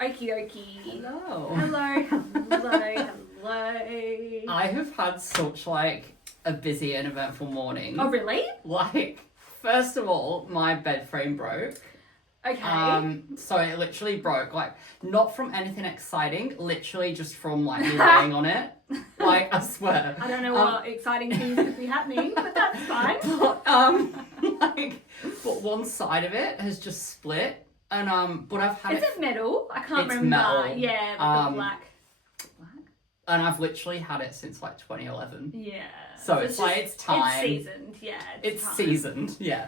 Okie dokie. Hello. Hello. I have had such like a busy and eventful morning. Oh, really? Like, first of all, my bed frame broke. Okay. So it literally broke, like, not from anything exciting, literally just from like me laying on it. Like, I swear. I don't know what exciting things could be happening, but that's fine. But one side of it has just split, and but I've had Is it metal? I can't It's remember. metal. Yeah, like the black. and I've literally had it since like 2011. Yeah. So it's like, it's time. It's seasoned, yeah. It's time. seasoned, yeah.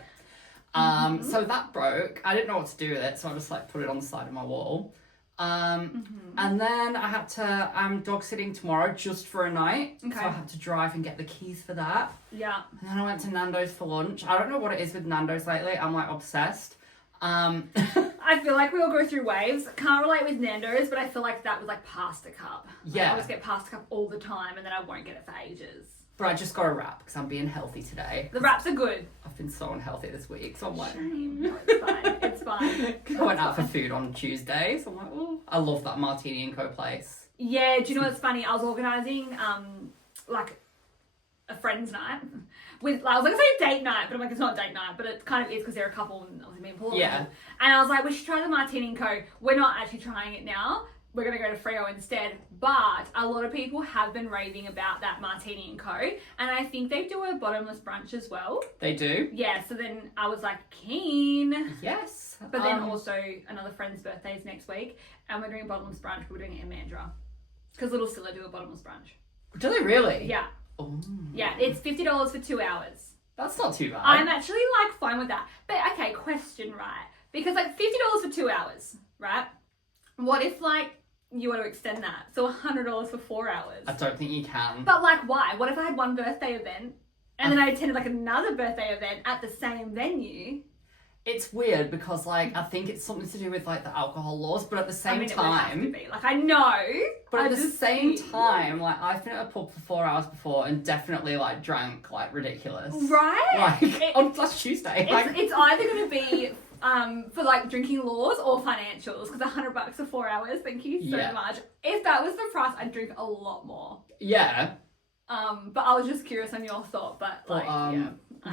So that broke. I didn't know what to do with it, so I just like put it on the side of my wall. And then I had to, I'm dog sitting tomorrow just for a night. Okay. So I had to drive and get the keys for that. Yeah. And then I went to Nando's for lunch. I don't know what it is with Nando's lately. I'm like obsessed. I feel like we all go through waves. Can't relate with Nando's, but I feel like that was like pasta cup. Yeah. I always get pasta cup all the time, and then I won't get it for ages. But I just got a wrap because I'm being healthy today. The wraps are good. I've been so unhealthy this week, so I'm like... Shame. No, it's fine. It's fine. I went out for food on Tuesday, so I'm like, oh, I love that Martini & Co place. Yeah, do you know what's funny? I was organising, like, a friend's night. I was going to say date night, but I'm like, it's not date night, but it kind of is because they're a couple and obviously me and Paul. Yeah. And I was like, we should try the Martini & Co. We're not actually trying it now. We're going to go to Freo instead. But a lot of people have been raving about that Martini & Co. And I think they do a bottomless brunch as well. They do? Yeah, so then I was like, keen. Yes. But then also another friend's birthday is next week. And we're doing a bottomless brunch, but we're doing it in Mandurah. Because Little Scylla do a bottomless brunch. Do they really? Yeah. Oh. Yeah, it's $50 for 2 hours. That's not too bad. I'm actually like fine with that. But okay, question, right? Because like $50 for 2 hours, right? What if like you want to extend that? So $100 for 4 hours. I don't think you can. But like why? What if I had one birthday event and then I attended like another birthday event at the same venue? It's weird because like I think it's something to do with like the alcohol laws, but at the same It would have time, to be. Like I know, but at the same time, like I've been at a pub for 4 hours before and definitely like drank like ridiculous. right? Like on last Tuesday. It's either going to be for like drinking laws or financials because $100 for 4 hours. Thank you so much. If that was the price, I'd drink a lot more. Yeah. But I was just curious on your thought. But like,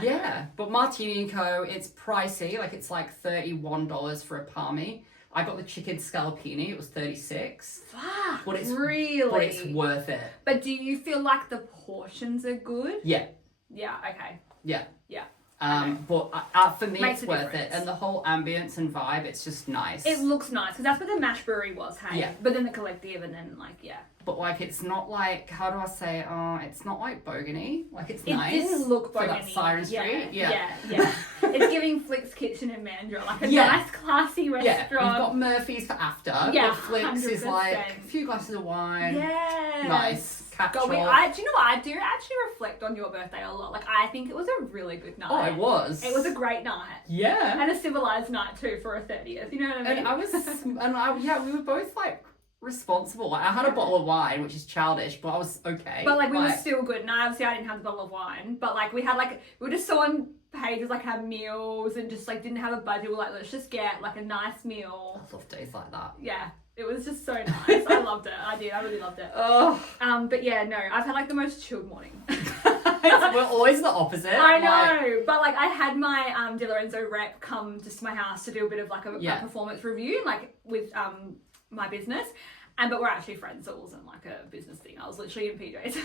yeah. But Martini & Co. It's pricey. Like it's like $31 for a palmy. I got the chicken scallopini. It was $36. Fuck. But it's really. But it's worth it. But do you feel like the portions are good? Yeah. Yeah. Okay. Yeah. Yeah. But for me, Makes it's a worth difference. it, and the whole ambience and vibe, it's just nice. It looks nice because that's where the Mash Brewery was, hey. Yeah. But then the Collective, and then like But like, it's not like, how do I say? It's not like Bogany. Like it's nice. It didn't look for Bogany. that Siren Street. Yeah. It's giving Flick's Kitchen in Mandurah, like a Yeah. nice, classy restaurant. Yeah, we've got Murphy's for after. Yeah, but Flicks is 100%. like a few glasses of wine. Yes. Nice. God, do you know what? I do actually reflect on your birthday a lot. Like, I think it was a really good night. Oh, it was. It was a great night. Yeah. And a civilized night, too, for a 30th. You know what I mean? We were both, like, responsible. Like, I had a bottle of wine, which is childish, but I was okay. But, like, we were still good. And obviously, I didn't have the bottle of wine. But, like, we had, like, we were just so on pages, like, had meals and just, like, didn't have a budget. We were like, let's just get, like, a nice meal. I love days like that. Yeah. It was just so nice. I loved it. I did. I really loved it. Oh. But yeah, no, I've had like the most chilled morning. We're always the opposite. I know. But like I had my Di Lorenzo rep come just to my house to do a bit of like a performance review, like with my business. But we're actually friends, so it wasn't like a business thing. I was literally in PJs.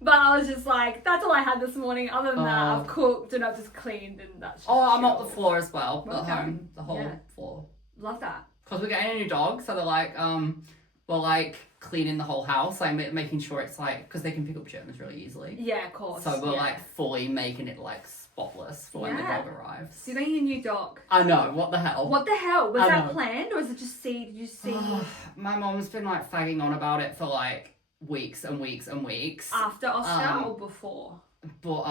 But I was just like, that's all I had this morning. Other than that, I've cooked and I've just cleaned and that's just I'm chill. up the floor as well. Okay. The whole floor. Love that. Because we're getting a new dog, so they're like, we're like cleaning the whole house, like making sure it's like, because they can pick up germs really easily. Yeah, of course. So we're like fully making it like spotless for when the dog arrives. So you're getting a new dog. I know, what the hell? What the hell? Was that planned or was it just did you see? My mom's been like fagging on about it for like weeks and weeks and weeks. After Oscar or before? But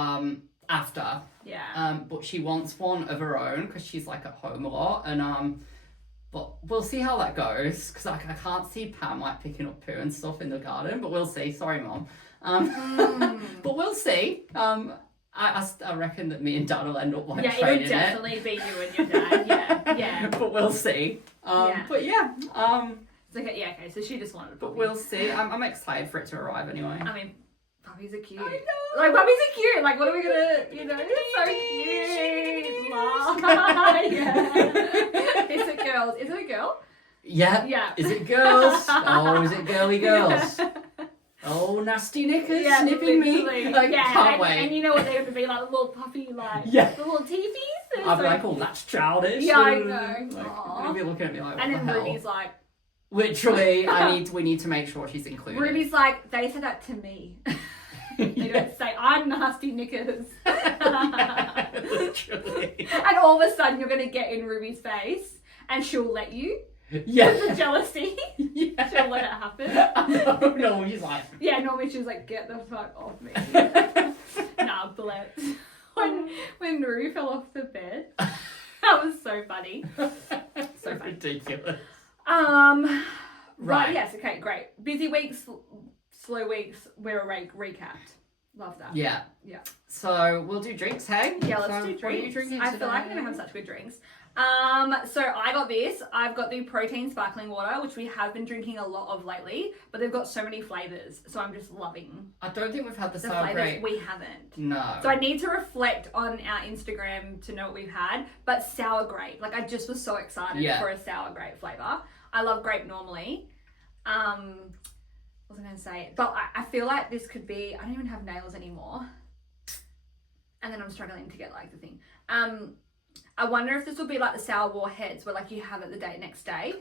after. Yeah. But she wants one of her own because she's like at home a lot and but we'll see how that goes because like, I can't see Pam like picking up poo and stuff in the garden, but we'll see. Sorry, Mom. But we'll see. I reckon that me and Dad will end up like training it. Yeah, it would definitely be you and your dad. Yeah. But we'll see. But yeah, It's okay, yeah, okay, so she just wanted a but puppy. we'll see. I'm excited for it to arrive anyway. I mean, puppies are cute. I know. Like, puppies are cute. Like, what are we gonna, you know, it's so cute. Yeah. Is it girls? Is it a girl? Yeah. Yeah. Is it girls? Oh, is it girly girls? Oh, nasty knickers snipping literally. me. Like, can't wait. And you know what they're gonna be like, the little puppy, like, Yeah. the little teethies. I'll be like, oh, that's childish. Yeah, I and, know. Like, Aw. they'll be looking at me like, what And the then hell? Ruby's like, Literally, we need to make sure she's included. Ruby's like, they said that to me. They don't say, I'm nasty knickers. Literally. And all of a sudden you're gonna get in Ruby's face and she'll let you. Yeah. The jealousy. Yeah. She'll let it happen. No, she's like... Yeah, normally she was like, get the fuck off me. Nah, bless. When Rue fell off the bed, that was so funny. So ridiculous. Right. Right. Yes. Okay. Great. Busy weeks, slow weeks. We're recapped. Love that. Yeah. Yeah. So we'll do drinks, hey? Yeah. Let's So do drinks. What are you drinking I today? feel like I'm gonna have such good drinks. So I got this. I've got the protein sparkling water, which we have been drinking a lot of lately, but they've got so many flavors, so I'm just loving I don't think we've had the the sour flavors. grape. We haven't. No. So I need to reflect on our Instagram to know what we've had, but sour grape. Like I just was so excited for a sour grape flavor. I love grape normally. What was I going to say? But I feel like this could be, I don't even have nails anymore. And then I'm struggling to get like the thing. I wonder if this will be like the sour warheads where like you have it the next day.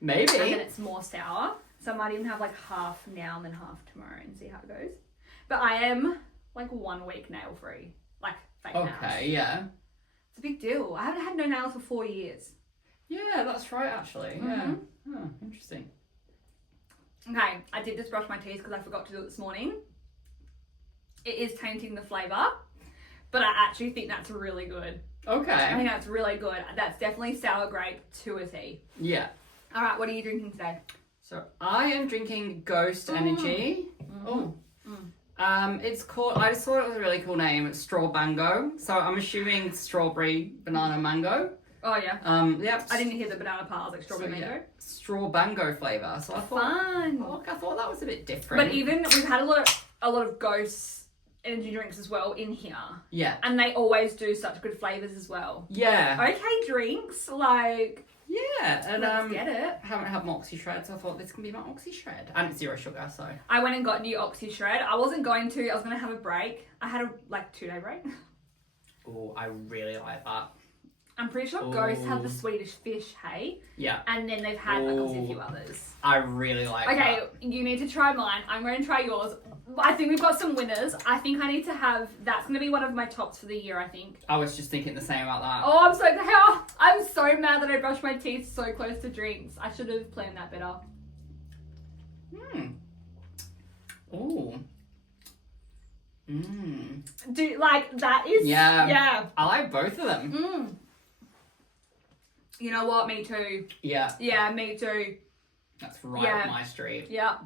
Maybe. And then it's more sour. So I might even have like half now and then half tomorrow and see how it goes. But I am like 1 week nail free. Like fake nails. Okay, yeah. It's a big deal. I haven't had no nails for 4 years. Yeah, that's right, actually. Yeah. Oh, interesting. Okay, I did just brush my teeth because I forgot to do it this morning. It is tainting the flavour, but I actually think that's really good. I Okay. think that's really good. That's definitely sour grape to a T. Yeah. All right, what are you drinking today? So I am drinking Ghost Energy. Oh. It's called, I just thought it was a really cool name. It's Straw Bango. So I'm assuming strawberry, banana, mango. Oh, yeah. Yep. I didn't hear the banana part. I was like strawberry mango. Straw Bango flavour. So I thought, Fun. I thought that was a bit different. But even, we've had a lot of Ghost energy drinks as well in here. Yeah. And they always do such good flavours as well. Yeah. Okay, drinks, like, Yeah. And let's get it. I haven't had my Oxy Shred, so I thought this can be my Oxy Shred. And it's 0 sugar, so. I went and got new Oxy Shred. I wasn't going to. I was going to have a break. I had a, 2-day break. Oh, I really like that. I'm pretty sure Ghost have the Swedish fish, hey? Yeah. And then they've had, like, obviously a few others. I really like that. Okay, you need to try mine. I'm going to try yours. I think we've got some winners. I think I need to have, that's going to be one of my tops for the year, I think. I was just thinking the same about that. Oh, I'm so mad that I brushed my teeth so close to drinks. I should have planned that better. Ooh. Dude, like, that is... Yeah. Yeah. I like both of them. You know what? Me too. Yeah. Yeah, me too. That's right up my street. Yeah.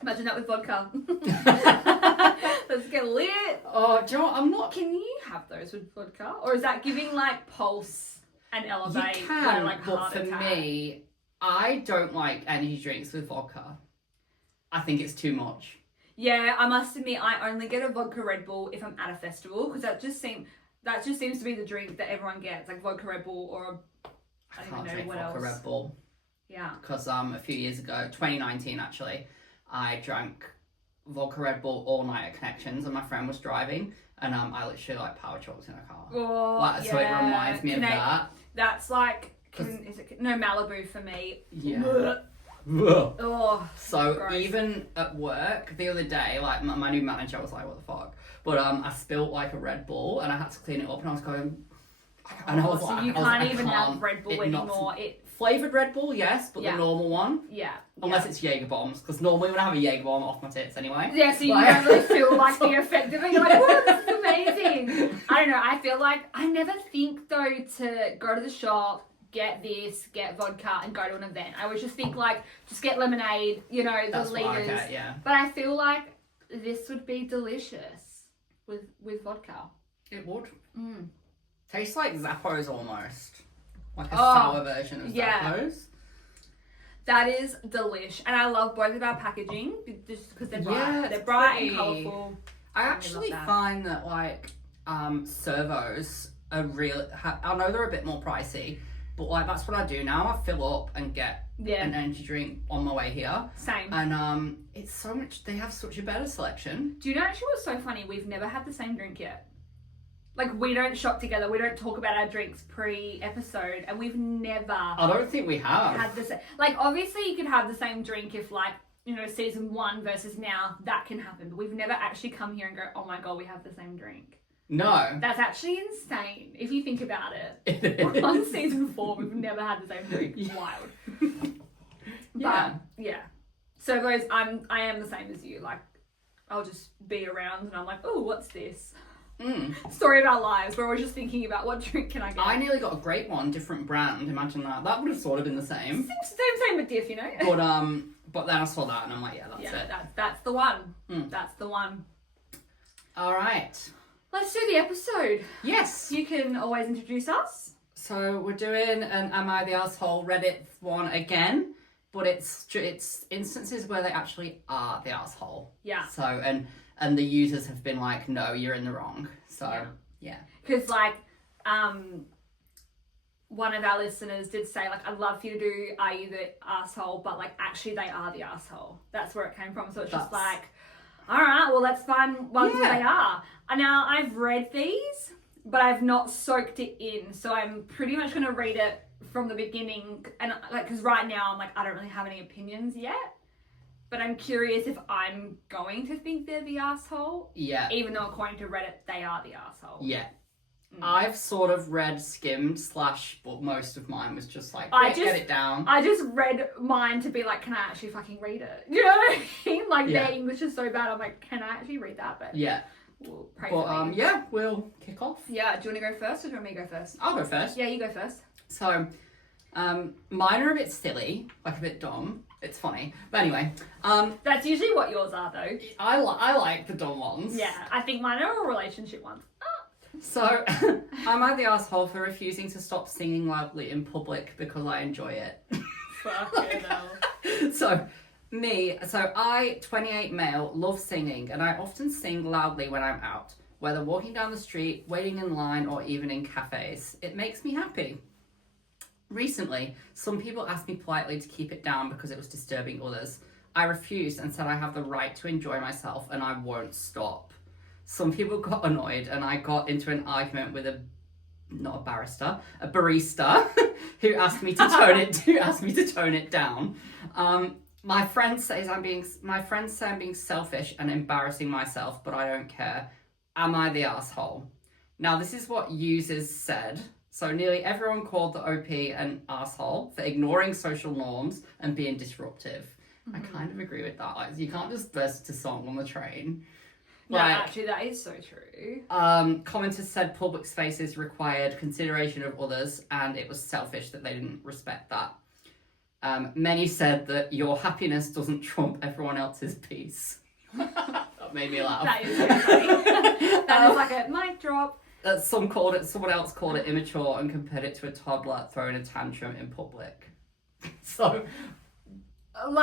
Imagine that with vodka. Let's get lit. Oh, do you know what? I'm not... Can you have those with vodka? Or is that giving like pulse and elevate? You can, like but heart for attack? me, I don't like energy drinks with vodka. I think it's too much. Yeah, I must admit, I only get a vodka Red Bull if I'm at a festival because that just seems to be the drink that everyone gets, like vodka Red Bull or I don't Can't even know drink what vodka else. Red Bull. Yeah. Because a few years ago, 2019 actually, I drank vodka Red Bull all night at Connections and my friend was driving and I literally like power choked in a car. Oh, Like, so it reminds me of that. That's like, Malibu for me. Yeah. Oh, So gross. even at work the other day, like my new manager was like, "What the fuck?" But I spilt like a Red Bull and I had to clean it up, and I was going, and I was so like, you I was like, can't I even can't, have Red Bull it not- anymore. Flavored Red Bull, yes, but Yeah. the normal one, Yeah. unless it's Jaeger bombs, because normally when I have a Jaeger bomb, I'm off my tits anyway. Yeah, so you Like- don't really feel like the effect of it. You're like, oh, this is amazing. I don't know. I feel like I never think though to go to the shop, get this, get vodka, and go to an event. I always just think like, just get lemonade, you know, That's the what I liters. get, yeah. But I feel like this would be delicious with vodka. It would. Mm. Tastes like Zappos almost. Like a Oh, sour version of yeah. Zappos. That is delish. And I love both of our packaging just because they're bright. Yeah, they're bright pretty. and colourful. I actually find that like servos are real. I know they're a bit more pricey, but like that's what I do now. I fill up and get an energy drink on my way here. Same. And it's so much. They have such a better selection. Do you know actually what's so funny? We've never had the same drink yet. Like, we don't shop together. We don't talk about our drinks pre-episode, and we've never. I don't think we have had the same. Like, obviously, you could have the same drink if like, you know, season 1 versus now, that can happen. But we've never actually come here and go, oh my God, we have the same drink. No. That's actually insane, if you think about it. It is. On season 4, we've never had the same drink. It's wild. Yeah. But, yeah. So, those, I am the same as you. Like, I'll just be around and I'm like, oh, what's this? Story of our lives. We're always just thinking about what drink can I get. I nearly got a great one, different brand. Imagine that. That would have sort of been the same. Same but diff, you know. But then I saw that and I'm like, yeah, that's it. That's the one. That's the one. All right. Let's do the episode. Yes. You can always introduce us. So we're doing an Am I the Asshole Reddit one again, but it's instances where they actually are the asshole. Yeah. So and the users have been like, no, you're in the wrong. So yeah. Because like, one of our listeners did say like, I'd love for you to do Are You the Asshole, but like actually they are the asshole. That's where it came from. So it's just like, all right, well let's find ones where they are. And now I've read these, but I've not soaked it in. So I'm pretty much going to read it from the beginning, and like, because right now I'm like, I don't really have any opinions yet. But I'm curious if I'm going to think they're the asshole. Yeah. Even though according to Reddit, they are the asshole. Yeah. I've sort of skimmed / but most of mine was just like, get it down. I just read mine to be like, can I actually fucking read it? You know what I mean? Like, their English is so bad, I'm like, can I actually read that? But we'll pray for me. Yeah, we'll kick off. Yeah, do you want to go first or do you want me to go first? I'll go first. Yeah, you go first. So, mine are a bit silly, like a bit dumb. It's funny. But anyway. That's usually what yours are, though. I like the dumb ones. Yeah, I think mine are all relationship ones. So, am I the asshole for refusing to stop singing loudly in public because I enjoy it? Fucking hell. So, I, 28 male, love singing, and I often sing loudly when I'm out, whether walking down the street, waiting in line, or even in cafes. It makes me happy. Recently, some people asked me politely to keep it down because it was disturbing others. I refused and said I have the right to enjoy myself and I won't stop. Some people got annoyed and I got into an argument with a barista who asked me to tone it down. My friends say I'm being selfish and embarrassing myself, but I don't care. Am I the asshole? Now this is what users said. So nearly everyone called the OP an asshole for ignoring social norms and being disruptive. I kind of agree with that. Like, you can't just burst into song on the train. No, actually, that is so true. Commenters said public spaces required consideration of others, and it was selfish that they didn't respect that. Many said that your happiness doesn't trump everyone else's peace. That made me laugh. That is so funny. That is like a mic drop. Someone else called it immature and compared it to a toddler throwing a tantrum in public. So, I'm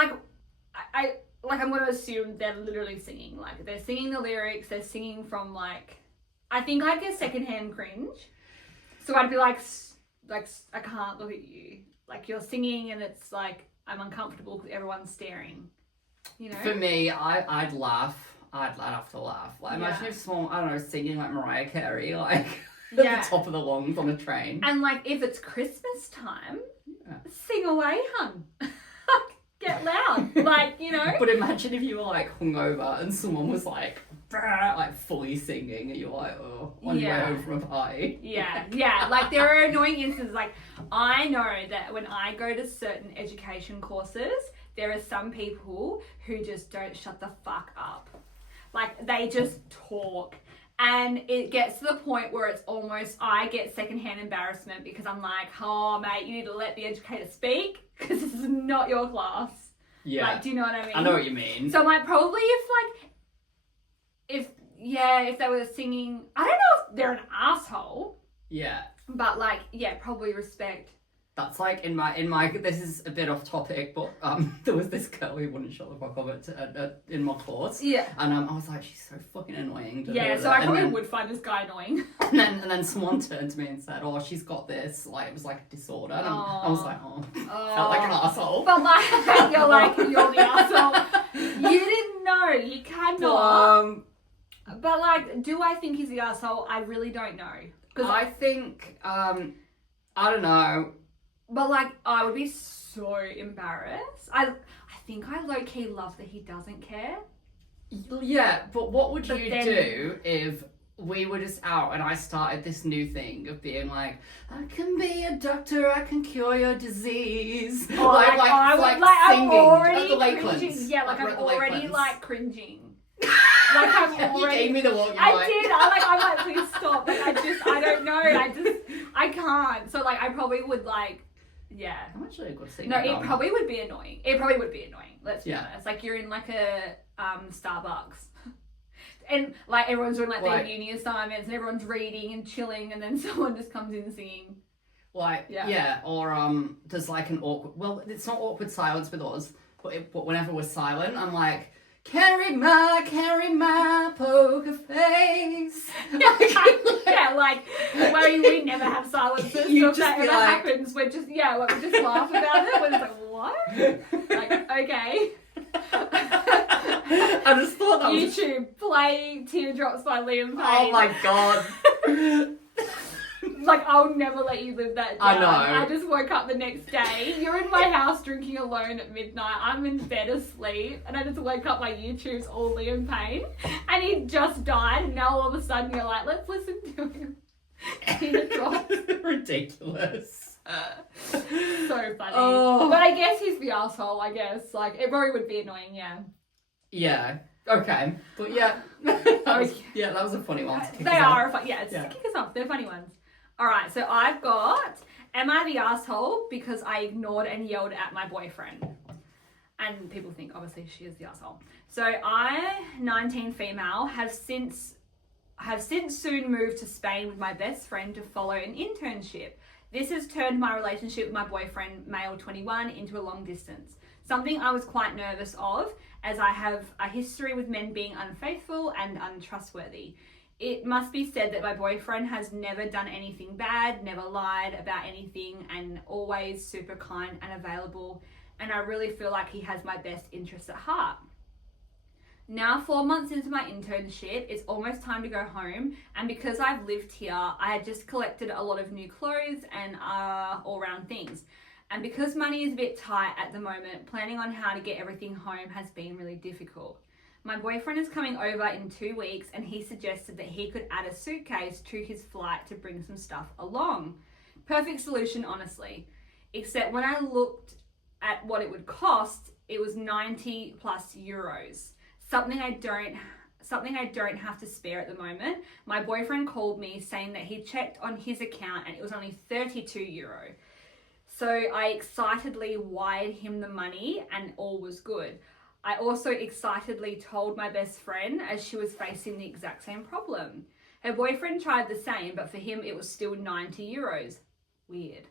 going to assume they're literally singing. Like, they're singing the lyrics, they're singing from, like... I think I'd get secondhand cringe. So I'd be like, I can't look at you. Like, you're singing and it's like, I'm uncomfortable because everyone's staring. You know? For me, I'd laugh. I'd have to laugh. Like, imagine if someone, I don't know, singing like Mariah Carey, like, at the top of the lungs on a train. And, like, if it's Christmas time, sing away, hun. Get loud, like, you know. But imagine if you were like hungover and someone was like fully singing, and you're like, oh, on your way home from a party. Yeah. Like, there are annoying instances. Like, I know that when I go to certain education courses, there are some people who just don't shut the fuck up. Like, they just talk. And it gets to the point where it's almost, I get secondhand embarrassment because I'm like, oh, mate, you need to let the educator speak because this is not your class. Yeah. Like, do you know what I mean? I know what you mean. So, like, probably if they were singing, I don't know if they're an asshole. Yeah. But, like, yeah, probably respect That's like in my this is a bit off topic, but there was this girl who wouldn't shut the fuck up in my course. Yeah. And I was like, she's so fucking annoying. Yeah, so I probably would find this guy annoying. And then someone turned to me and said, "Oh, she's got this, like it was like a disorder." And I was like, "Oh, felt like an asshole." But like you're the asshole. You didn't know. You cannot. But like, do I think he's the asshole? I really don't know. Because I think I don't know. But like, I would be so embarrassed. I think I low-key love that he doesn't care. Yeah, but what would you do if we were just out and I started this new thing of being like, I can be a doctor, I can cure your disease. Oh, like singing I'm already at the Lakelands. cringing. Yeah, like I'm already like cringing. Like I'm already. You gave me the look. I did. I'm like, please stop. Like I don't know. I can't. So like, I probably would like. Yeah. I'm actually a good singer. No, it probably would be annoying. Let's be honest. Like you're in like a Starbucks. And like everyone's doing like their uni assignments and everyone's reading and chilling and then someone just comes in singing. Like or there's like an awkward. Well, it's not awkward silence with us, but whenever we're silent, I'm like, carry my poker face. Yeah, like we never have silences. So if that ever happens, we just laugh about it. We're just like, what? Like, okay. I just thought that was YouTube, play Teardrops by Liam Payne. Oh my god. Like, I'll never let you live that down. I know. I just woke up the next day. You're in my house drinking alone at midnight. I'm in bed asleep. And I just woke up, my YouTube's all Liam Payne. And he just died. And now all of a sudden you're like, let's listen to him. Teardrops. Ridiculous. So funny. Oh. But I guess he's the asshole, I guess. Like, it probably would be annoying, yeah. Yeah. Okay. But yeah. That was a funny one. They are fun. Yeah, to kick us off. They're funny ones. Alright, so I've got, am I the asshole because I ignored and yelled at my boyfriend? And people think, obviously, she is the asshole. So I, 19 female, have since soon moved to Spain with my best friend to follow an internship. This has turned my relationship with my boyfriend, male 21, into a long distance. Something I was quite nervous of, as I have a history with men being unfaithful and untrustworthy. It must be said that my boyfriend has never done anything bad, never lied about anything, and always super kind and available. And I really feel like he has my best interests at heart. Now 4 months into my internship, it's almost time to go home. And because I've lived here, I had just collected a lot of new clothes and all-round things. And because money is a bit tight at the moment, planning on how to get everything home has been really difficult. My boyfriend is coming over in 2 weeks and he suggested that he could add a suitcase to his flight to bring some stuff along. Perfect solution, honestly. Except when I looked at what it would cost, it was 90 plus euros. Something I don't have to spare at the moment. My boyfriend called me saying that he checked on his account and it was only 32 euro. So I excitedly wired him the money and all was good. I also excitedly told my best friend as she was facing the exact same problem. Her boyfriend tried the same, but for him it was still 90 euros. Weird.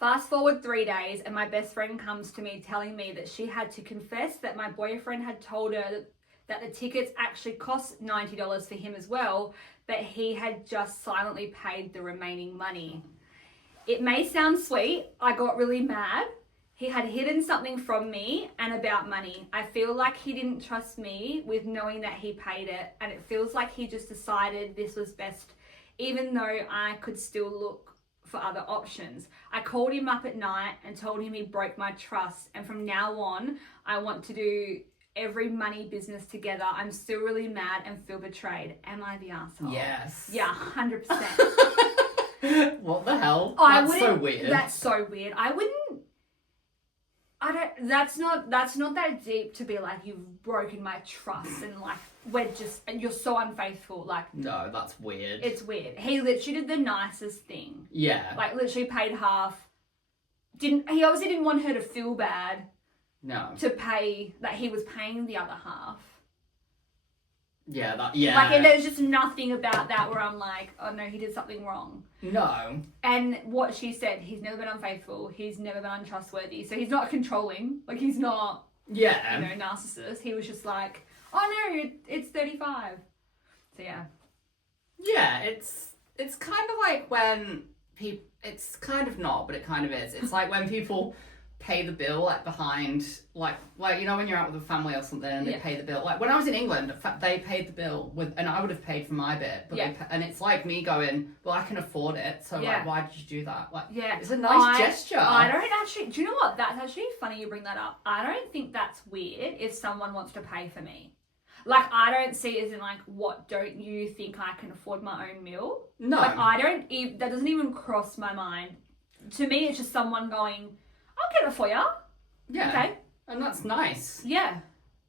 Fast forward 3 days and my best friend comes to me telling me that she had to confess that my boyfriend had told her that the tickets actually cost $90 for him as well, but he had just silently paid the remaining money. It may sound sweet, I got really mad. He had hidden something from me and about money. I feel like he didn't trust me with knowing that he paid it, and it feels like he just decided this was best, even though I could still look for other options. I called him up at night and told him he broke my trust, and from now on, I want to do every money business together. I'm still really mad and feel betrayed. Am I the asshole? Yes. Yeah, 100%. What the hell? That's so weird. That's so weird. That's not that deep to be like, you've broken my trust and like and you're so unfaithful. Like, no, that's weird. It's weird. He literally did the nicest thing. Yeah. Like literally paid half. He obviously didn't want her to feel bad. No. To pay that he was paying the other half. Like, and there's just nothing about that where I'm like, oh no, he did something wrong. No. And what she said, he's never been unfaithful, he's never been untrustworthy, so he's not controlling, like he's not, narcissist. He was just like, oh no, it's 35. So yeah. Yeah, it's kind of like when people, it's kind of not, but it kind of is. It's like when people pay the bill like behind, like you know when you're out with a family or something and they pay the bill. Like when I was in England, they paid the bill and I would have paid for my bit, but and it's like me going, well, I can afford it, so like why did you do that? Like it's a nice gesture. I don't actually. Do you know what? That's actually funny you bring that up. I don't think that's weird if someone wants to pay for me. Like, I don't see it as in, like, what, don't you think I can afford my own meal? No. Like, that doesn't even cross my mind. To me, it's just someone going, I'll get it for you. Yeah. Okay. And that's nice. Yeah.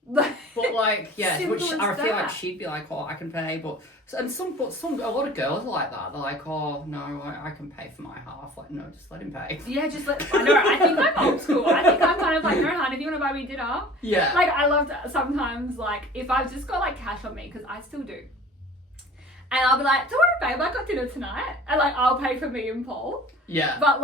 But, like, which I feel like that. she'd be like, oh, I can pay, but a lot of girls are like that. They're like, oh, no, I can pay for my half. Like, no, just let him pay. Yeah, just I think I'm old school. I think I'm kind of like, no, hon, if you want to buy me dinner. Yeah. Like, I love to, sometimes, like, if I've just got, like, cash on me, because I still do. And I'll be like, don't worry, babe, I got dinner tonight. And, like, I'll pay for me and Paul. Yeah. But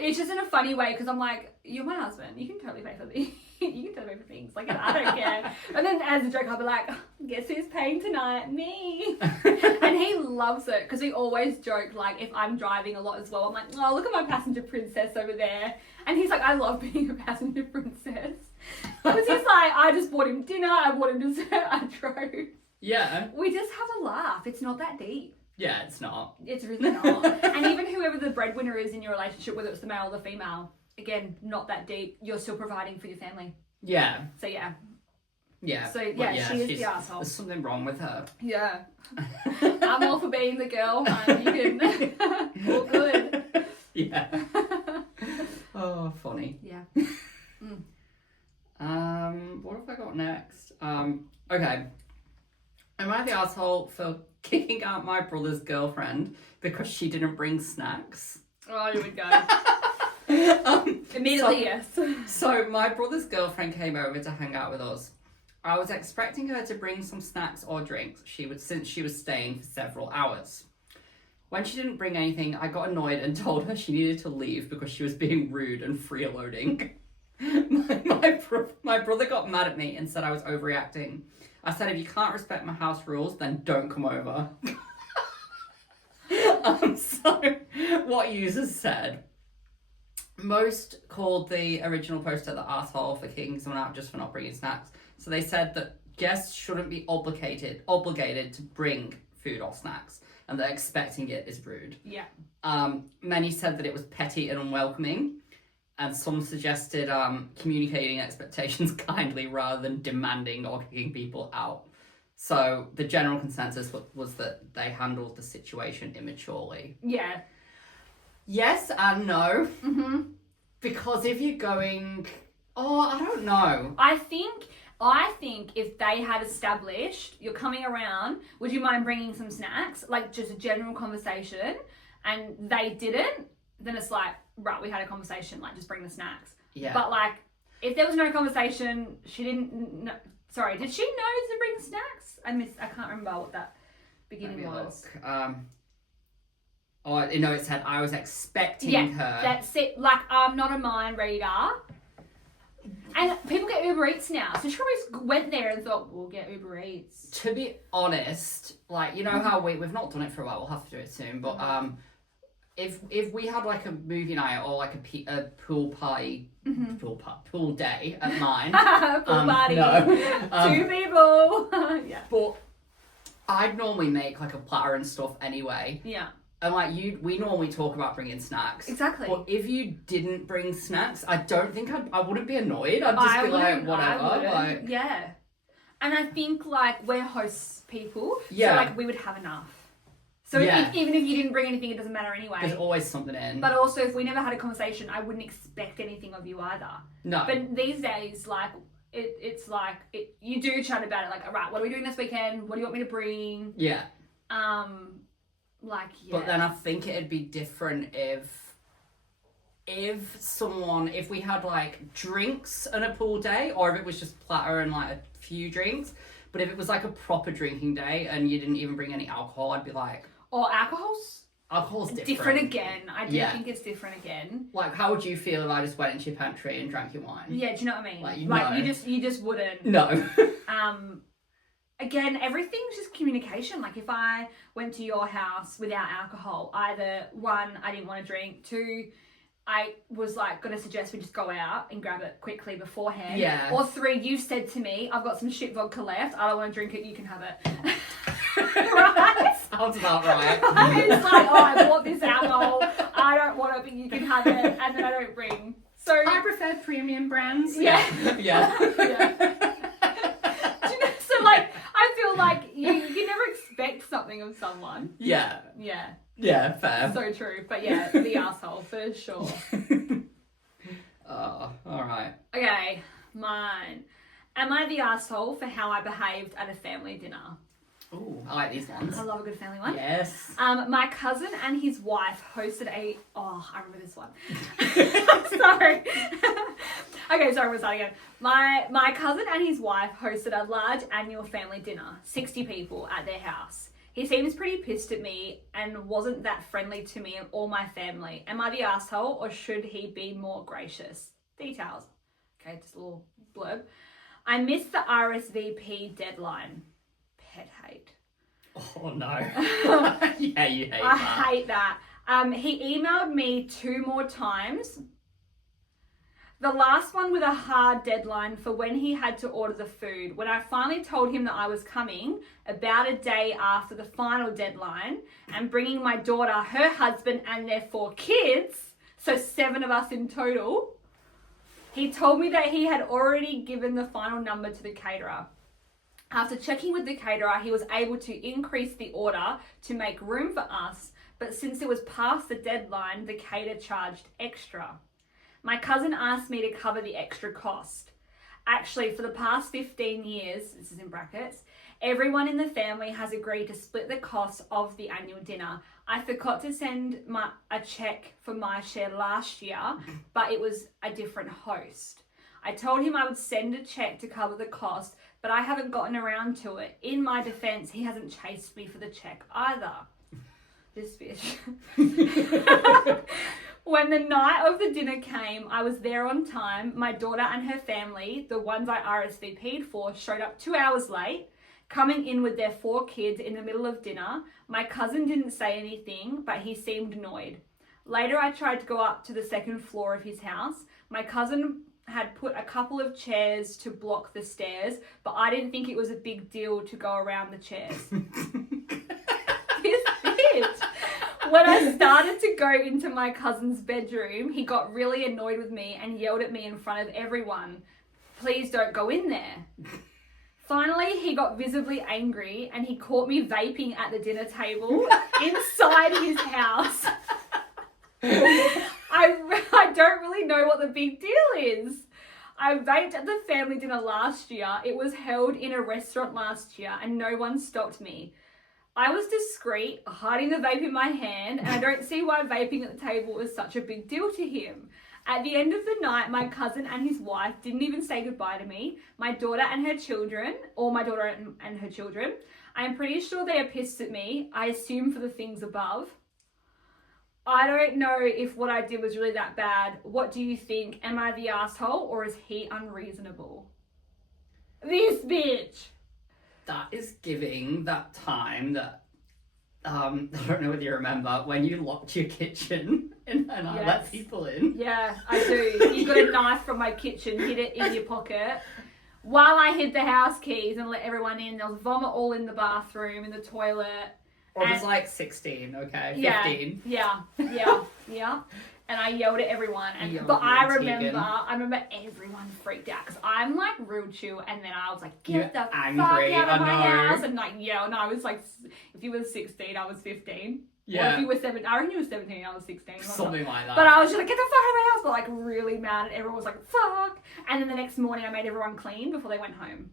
it's just in a funny way, because I'm like, you're my husband. You can totally pay for me. You can totally pay for things. Like, I don't care. And then as a joke, I'll be like, guess who's paying tonight? Me. And he loves it, because we always joke, like, if I'm driving a lot as well, I'm like, oh, look at my passenger princess over there. And he's like, I love being a passenger princess. Because he's like, I just bought him dinner, I bought him dessert, I drove. Yeah. We just have a laugh. It's not that deep. Yeah, it's not. It's really not. And even whoever the breadwinner is in your relationship, whether it's the male or the female, again, not that deep. You're still providing for your family. Yeah. So yeah. Yeah. So yeah, she is the asshole. There's something wrong with her. Yeah. I'm all for being the girl, man. You can. All good. Yeah. Oh, funny. Yeah. What have I got next? Okay. Am I the asshole for kicking out my brother's girlfriend because she didn't bring snacks? Oh, here we go. Immediately, yes. So my brother's girlfriend came over to hang out with us. I was expecting her to bring some snacks or drinks, since she was staying for several hours. When she didn't bring anything, I got annoyed and told her she needed to leave because she was being rude and freeloading. My brother got mad at me and said I was overreacting. I said, if you can't respect my house rules, then don't come over. So, what users said, most called the original poster the asshole for kicking someone out just for not bringing snacks. So they said that guests shouldn't be obligated to bring food or snacks, and that expecting it is rude. Yeah. Many said that it was petty and unwelcoming, and some suggested communicating expectations kindly rather than demanding or kicking people out. So the general consensus was that they handled the situation immaturely. Yeah. Yes and no. Mm-hmm. Because if you're going... Oh, I don't know. I think if they had established, you're coming around, would you mind bringing some snacks? Like, just a general conversation, and they didn't, then it's like, right, we had a conversation, like, just bring the snacks. Yeah. But, like, if there was no conversation, she didn't... No, sorry, did she know to bring snacks? I can't remember what that beginning was. It said I was expecting her. That's it. Like, I'm not a mind reader. And people get Uber Eats now. So she probably went there and thought, we'll get Uber Eats. To be honest, like, you know how we've not done it for a while, we'll have to do it soon, but if we had like a movie night or like a pool party, pool day at mine. Pool party. No. 2 people. Yeah. But I'd normally make like a platter and stuff anyway. Yeah. And like we normally talk about bringing snacks. Exactly. But if you didn't bring snacks, I don't think I wouldn't be annoyed. I'd just be like, whatever. Like, yeah. And I think like we're hosts people. Yeah. So like we would have enough. So even if you didn't bring anything, it doesn't matter anyway. There's always something in. But also, if we never had a conversation, I wouldn't expect anything of you either. No. But these days, like, it's like, you do chat about it. Like, all right, what are we doing this weekend? What do you want me to bring? Yeah. Like, yeah. But then I think it'd be different if we had, like, drinks and a pool day, or if it was just platter and, like, a few drinks. But if it was like a proper drinking day and you didn't even bring any alcohol, I'd be like... Or alcohol's different. Different again. I do think it's different again. Like, how would you feel if I just went into your pantry and drank your wine? Yeah, do you know what I mean? Like, you just wouldn't. No. Again, everything's just communication. Like, if I went to your house without alcohol, either one, I didn't want to drink. Two, I was like going to suggest we just go out and grab it quickly beforehand. Yeah. Or three, you said to me, I've got some shit vodka left. I don't want to drink it. You can have it. Right? Sounds about right. It's like, oh, I bought this alcohol. I don't want it, but you can have it. And then I don't bring. So I prefer premium brands. Yeah. Yeah. Yeah. So, like, I feel like you never expect something of someone. Yeah. Yeah. Yeah, fair. So true. But yeah, the asshole for sure. Oh, alright. Okay, mine. Am I the asshole for how I behaved at a family dinner? Ooh, I like these ones. I love a good family one. Yes. My cousin and his wife hosted I remember this one. Sorry. Okay, sorry, we'll start again. My cousin and his wife hosted a large annual family dinner, 60 people at their house. He seems pretty pissed at me and wasn't that friendly to me or my family. Am I the asshole or should he be more gracious? Details. Okay, just a little blurb. I missed the RSVP deadline. Pet hate. Oh no. Yeah, you hate that. I hate that. He emailed me 2 more times. The last one with a hard deadline for when he had to order the food. When I finally told him that I was coming, about a day after the final deadline, and bringing my daughter, her husband, and their 4 kids, so 7 of us in total, he told me that he had already given the final number to the caterer. After checking with the caterer, he was able to increase the order to make room for us, but since it was past the deadline, the caterer charged extra. My cousin asked me to cover the extra cost. Actually, for the past 15 years, this is in brackets, everyone in the family has agreed to split the cost of the annual dinner. I forgot to send a check for my share last year, but it was a different host. I told him I would send a check to cover the cost, but I haven't gotten around to it. In my defense, he hasn't chased me for the check either. This bitch. When the night of the dinner came, I was there on time. My daughter and her family, the ones I RSVP'd for, showed up 2 hours late, coming in with their 4 kids in the middle of dinner. My cousin didn't say anything, but he seemed annoyed. Later, I tried to go up to the 2nd floor of his house. My cousin had put a couple of chairs to block the stairs, but I didn't think it was a big deal to go around the chairs. This bitch. When I started to go into my cousin's bedroom, he got really annoyed with me and yelled at me in front of everyone. Please don't go in there. Finally, he got visibly angry and he caught me vaping at the dinner table inside his house. I don't really know what the big deal is. I vaped at the family dinner last year. It was held in a restaurant last year and no one stopped me. I was discreet, hiding the vape in my hand, and I don't see why vaping at the table was such a big deal to him. At the end of the night, my cousin and his wife didn't even say goodbye to me. My daughter and her children, I am pretty sure they are pissed at me. I assume for the things above. I don't know if what I did was really that bad. What do you think? Am I the asshole or is he unreasonable? This bitch! That is giving that time that, I don't know whether you remember, when you locked your kitchen and I let people in. Yeah, I do. You got a knife from my kitchen, hid it in your pocket. While I hid the house keys and let everyone in, there was vomit all in the bathroom, in the toilet. I was like 16, okay? 15. Yeah. And I yelled at everyone. But I remember everyone freaked out because I'm like real chill. And then I was like, get the fuck out of my house. And like yell. And I was like, if you were 16, I was 15. Yeah. Or if you were 17, I reckon you were 17, I was 16. Something like that. But I was just like, get the fuck out of my house. But like really mad. And everyone was like, fuck. And then the next morning I made everyone clean before they went home.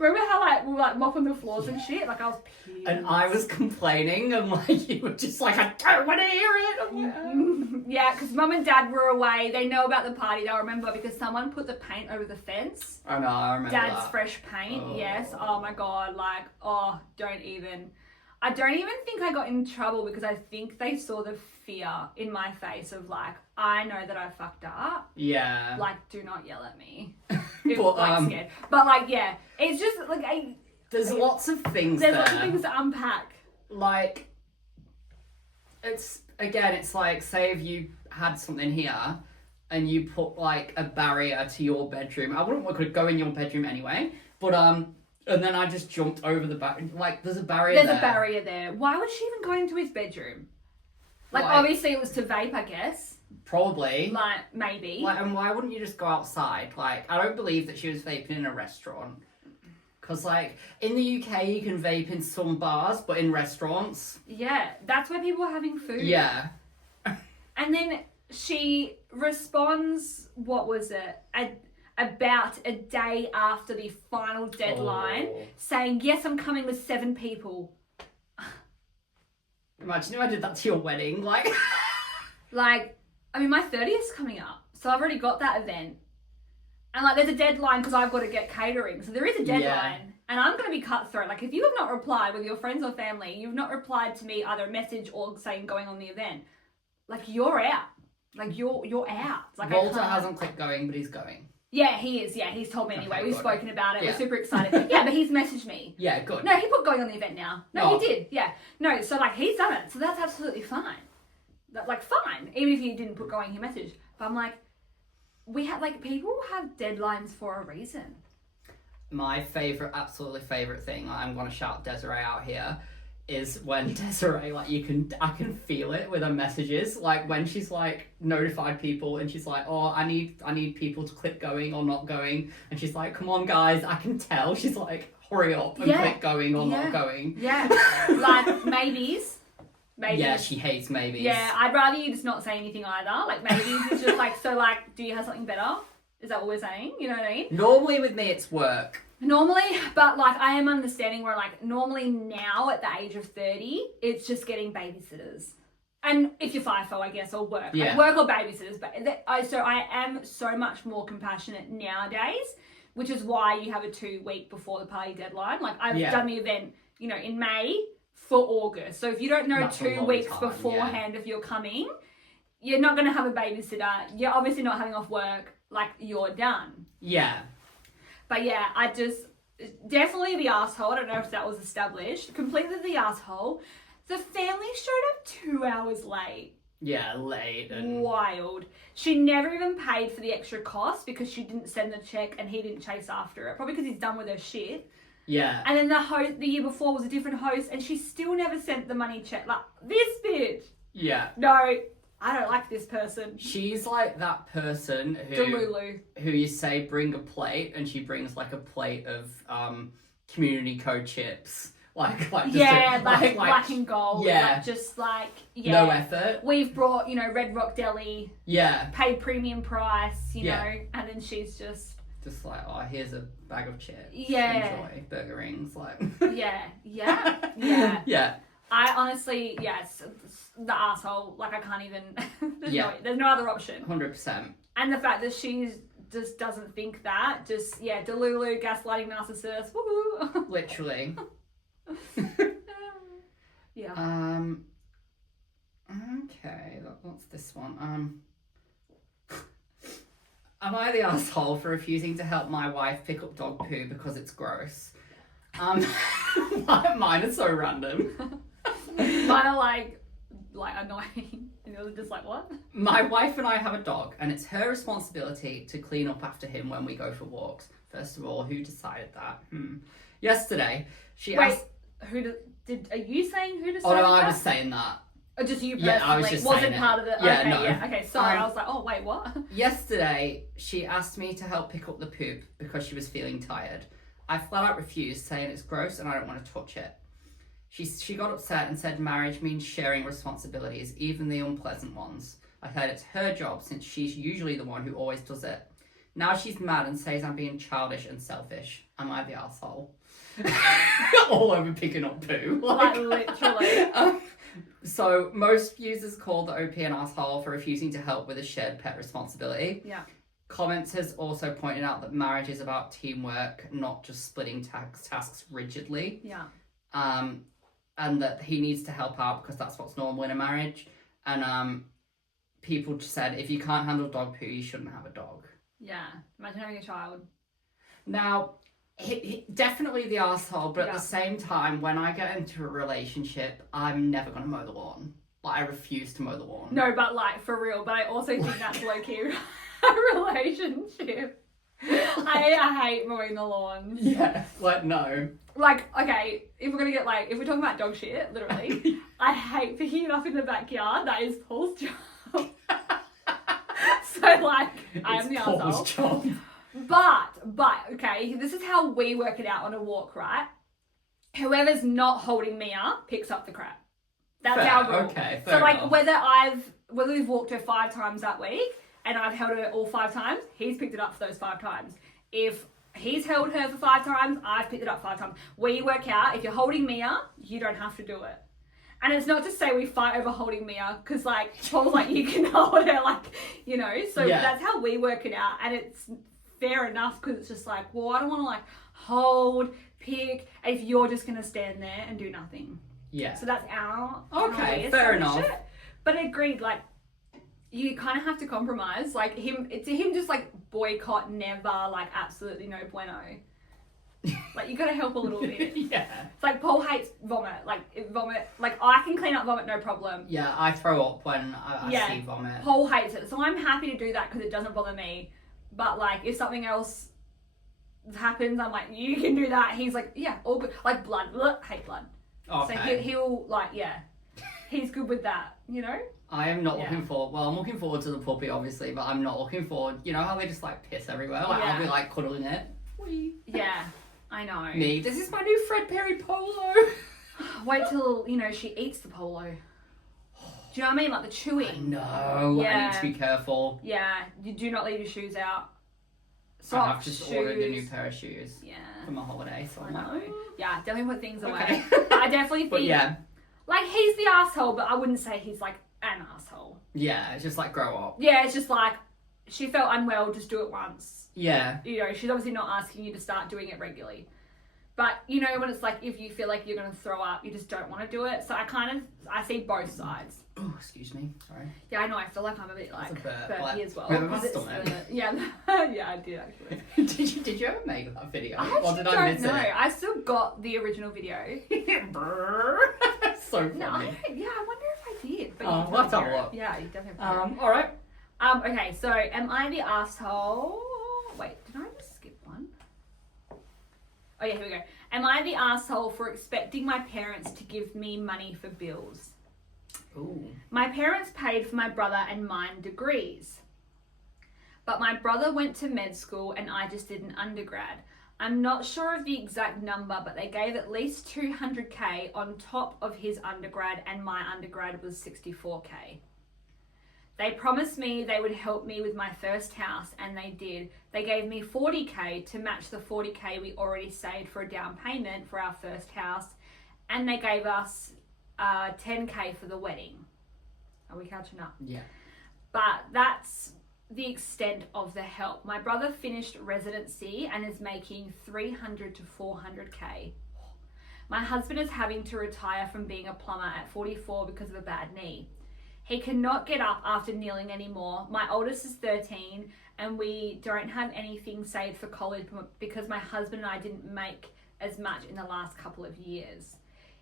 Remember how like we were like mopping the floors and shit? Like I was pissed. And I was complaining, and like you were just like, I don't want to hear it. I'm like, oh. Yeah, because mum and dad were away. They know about the party. They'll remember because someone put the paint over the fence. Oh no, I remember Dad's that. fresh paint. Oh. Yes. Oh my god. Like, oh, I don't even think I got in trouble because I think they saw the fear in my face of like, I know that I fucked up. Yeah. Like, do not yell at me. But, like scared. But like, yeah, it's just like there's lots of things there's there. lots of things to unpack. Like, it's like, say if you had something here and you put like a barrier to your bedroom. I wouldn't want to go in your bedroom anyway, but and then I just jumped over the back. Like, there's a barrier there. There's a barrier there. Why was she even going to his bedroom? Like, obviously it was to vape, I guess. Probably. Like, maybe. Like, and why wouldn't you just go outside? Like, I don't believe that she was vaping in a restaurant. Because, like, in the UK, you can vape in some bars, but in restaurants... Yeah, that's where people are having food. Yeah. And then she responds, what was it? About a day after the final deadline, saying, yes, I'm coming with 7 people. Imagine if I did that to your wedding, like... Like, I mean, my 30th's coming up, so I've already got that event. And, like, there's a deadline because I've got to get catering, so there is a deadline. Yeah. And I'm going to be cutthroat. Like, if you have not replied with your friends or family, you've not replied to me either a message or saying going on the event, like, you're out. Like, you're out. Like, Walter hasn't clicked going, but he's going. Yeah, he is. Yeah, he's told me anyway. Okay, We've good. spoken about it. Yeah. We're super excited. Yeah, but he's messaged me. Yeah, good. No, he put going on the event now. No, Oh. he did. Yeah. No, so like he's done it. So that's absolutely fine. Like fine. Even if he didn't put going, he messaged. But I'm like, we have like people have deadlines for a reason. My absolutely favourite thing, I'm going to shout Desiree out here, is when Desiree, like, I can feel it with her messages, like, when she's, like, notified people, and she's like, oh, I need people to click going or not going, and she's like, come on, guys, I can tell, she's like, hurry up and click going or not going. Yeah, like, maybes. Yeah, she hates maybes. Yeah, I'd rather you just not say anything either, like, maybes is just like, so, like, do you have something better? Is that what we're saying? You know what I mean? Normally with me, it's work. Normally, but like I am understanding where like normally now at the age of 30, it's just getting babysitters. And if you're FIFO, I guess, or work. Yeah. Like work or babysitters. But so I am so much more compassionate nowadays, which is why you have a 2 week before the party deadline. Like I've done the event, you know, in May for August. So if you don't know That's 2 weeks beforehand if you're coming, you're not going to have a babysitter. You're obviously not having off work. Like, you're done. Yeah. But yeah, I just, definitely the asshole. I don't know if that was established. Completely the asshole. The family showed up 2 hours late. Yeah, late. And... Wild. She never even paid for the extra cost because she didn't send the check and he didn't chase after it. Probably because he's done with her shit. Yeah. And then the year before was a different host and she still never sent the money check. Like, this bitch. Yeah. No. I don't like this person. She's like that person who you say bring a plate and she brings like a plate of community code chips. Like just like black and gold. Yeah. Like just like no effort. We've brought, you know, Red Rock Deli. Yeah. Paid premium price, you know, and then she's just like, oh, here's a bag of chips. Yeah. Enjoy burger rings, like. Yeah. Yeah. I honestly, it's the asshole. Like, I can't even... there's no other option. 100%. And the fact that she just doesn't think that. Just, Delulu, gaslighting narcissist. Woohoo! Literally. Yeah. Okay, what's this one? Am I the asshole for refusing to help my wife pick up dog poo because it's gross? Mine are so random. Mine are like annoying. And yours are just like, what? My wife and I have a dog, and it's her responsibility to clean up after him when we go for walks. First of all, who decided that? Yesterday, she asked... Are you saying who decided that? Oh, no, I was saying that. Or just you personally? Yeah, I was just saying it part of the... Yeah, okay, no. Yeah. Okay, sorry. I was like, oh, wait, what? Yesterday, she asked me to help pick up the poop because she was feeling tired. I flat out refused, saying it's gross and I don't want to touch it. She got upset and said marriage means sharing responsibilities, even the unpleasant ones. I said it's her job since she's usually the one who always does it. Now she's mad and says I'm being childish and selfish. Am I the asshole? All over picking up poo. Like literally. So most users call the OP an asshole for refusing to help with a shared pet responsibility. Yeah. Commenters also pointed out that marriage is about teamwork, not just splitting tasks rigidly. Yeah. And that he needs to help out because that's what's normal in a marriage. And people just said if you can't handle dog poo, you shouldn't have a dog. Yeah. Imagine having a child. Now, he definitely the asshole, but Yeah. at the same time, when I get into a relationship, I'm never going to mow the lawn. Like, I refuse to mow the lawn. No, but like for real. But I also think that's low key a relationship. I hate mowing the lawn. Yeah, like, no. Like, okay, if we're talking about dog shit, literally, I hate picking it up in the backyard. That is Paul's job. So like, I am the Paul's asshole. job. But okay, this is how we work it out on a walk, right? Whoever's not holding me up picks up the crap. That's Fair, our rule. okay, So fair like enough. whether we've walked her 5 times that week and I've held her all 5 times, he's picked it up for those 5 times. If he's held her for 5 times, I've picked it up 5 times. We work out, if you're holding Mia, you don't have to do it. And it's not to say we fight over holding Mia, because like Paul's like, you can hold her, like, you know. So Yeah. that's how we work it out, and it's fair enough because it's just like, well, I don't want to like hold, pick, if you're just gonna stand there and do nothing. Yeah. So that's our Okay, way fair of enough. shit. But agreed, like, you kind of have to compromise. Like to him, just like boycott, never, like absolutely no bueno. Like you gotta help a little bit. Yeah. It's like Paul hates vomit. Like I can clean up vomit, no problem. Yeah, I throw up when I Yeah. see vomit. Paul hates it, so I'm happy to do that because it doesn't bother me. But like if something else happens, I'm like, you can do that. He's like, yeah, all good. Like blood, hate blood. Okay. So he'll like, yeah, he's good with that, you know? I am not Yeah. looking forward. Well, I'm looking forward to the puppy, obviously, but I'm not looking forward. You know how they just like piss everywhere? Like Yeah. I'll be like cuddling it. Wee. Yeah, I know. Me. This is my new Fred Perry polo. Wait till, you know, she eats the polo. Do you know what I mean? Like the chewing. No, I Yeah. need to be careful. Yeah, you do not leave your shoes out. I have Socks, just shoes. ordered a new pair of shoes Yeah. for my holiday, so I I'm know. like, Yeah, definitely put things away. Okay. But I definitely think, but yeah, like, he's the asshole, but I wouldn't say he's, like, an asshole. yeah, it's just like grow up. Yeah, it's just like, she felt unwell, just do it once. Yeah, You know, she's obviously not asking you to start doing it regularly. But, you know, when it's like, if you feel like you're going to throw up, you just don't want to do it. So I see both sides. oh, excuse me, sorry. Yeah, I know, I feel like I'm a bit, like, It's a bit, burpy like, as well. with my 'cause it's stomach. yeah, yeah, I did actually. did you ever make that video? I Or actually did don't I miss know. it? I still got the original video. Brrr. So funny. No, I wonder if I did. But Oh, you we'll have to have a hear it. look. Yeah, you definitely have to hear it. All right. Okay, so am I the asshole? Wait, did I just skip one? Oh yeah, here we go. Am I the asshole for expecting my parents to give me money for bills? Ooh. My parents paid for my brother and mine degrees. But my brother went to med school and I just did an undergrad. I'm not sure of the exact number, but they gave at least 200k on top of his undergrad, and my undergrad was 64k. They promised me they would help me with my first house, and they did. They gave me 40k to match the 40k we already saved for a down payment for our first house, and they gave us 10k for the wedding. Are we catching up? Yeah. But that's the extent of the help. My brother finished residency and is making 300 to 400k. My husband is having to retire from being a plumber at 44 because of a bad knee. He cannot get up after kneeling anymore. My oldest is 13 and we don't have anything saved for college because my husband and I didn't make as much in the last couple of years.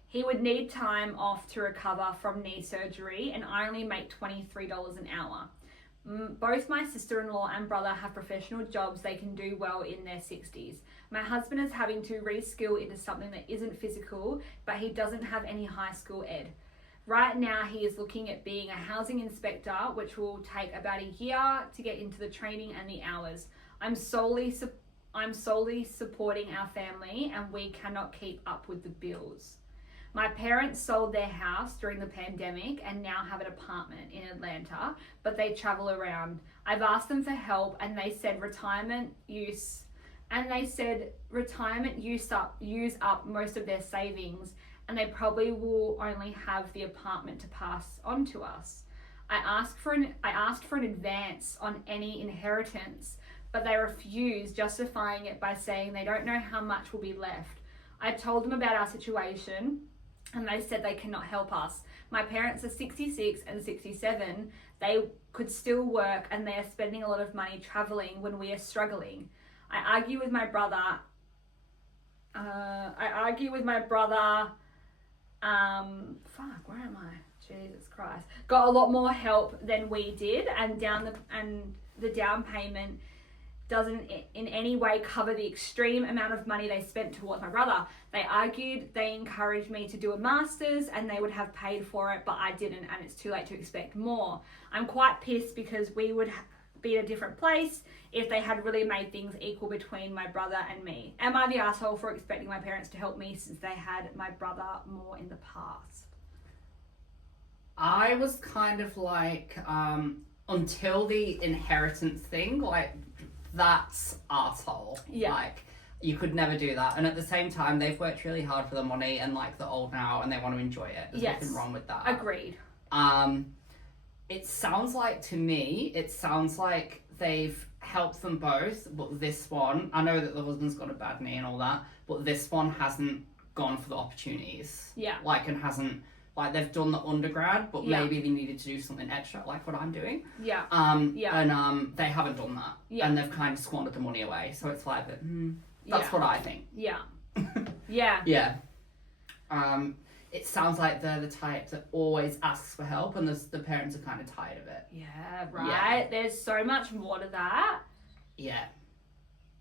He would need time off to recover from knee surgery, and I only make $23 an hour. Both my sister-in-law and brother have professional jobs they can do well in their 60s. My husband is having to reskill into something that isn't physical, but he doesn't have any high school ed. Right now, he is looking at being a housing inspector, which will take about a year to get into the training and the hours. I'm solely supporting our family, and we cannot keep up with the bills. My parents sold their house during the pandemic and now have an apartment in Atlanta, but they travel around. I've asked them for help and they said retirement use up most of their savings, and they probably will only have the apartment to pass on to us. I asked for an advance on any inheritance, but they refused, justifying it by saying they don't know how much will be left. I told them about our situation and they said they cannot help us. My parents are 66 and 67. They could still work and they are spending a lot of money traveling when we are struggling. I argue with my brother. Where am I? Jesus Christ. Got a lot more help than we did, and the down payment doesn't in any way cover the extreme amount of money they spent towards my brother. They argued, they encouraged me to do a master's and they would have paid for it, but I didn't, and it's too late to expect more. I'm quite pissed because we would be in a different place if they had really made things equal between my brother and me. Am I the asshole for expecting my parents to help me since they had my brother more in the past? I was kind of like, until the inheritance thing, like, that's arsehole. Yeah. Like, you could never do that. And at the same time, they've worked really hard for the money and, like, they're old now and they want to enjoy it. There's nothing wrong with that. Agreed. It sounds like they've helped them both, but this one, I know that the husband's got a bad knee and all that, but this one hasn't gone for the opportunities. Yeah. Like, and hasn't, like, they've done the undergrad, but maybe they needed to do something extra, like what I'm doing. Yeah. And they haven't done that. Yeah. And they've kind of squandered the money away. So it's like, that's what I think. Yeah. Yeah. Yeah. It sounds like they're the type that always asks for help, and the parents are kind of tired of it. Yeah, right. Yeah. There's so much more to that. Yeah.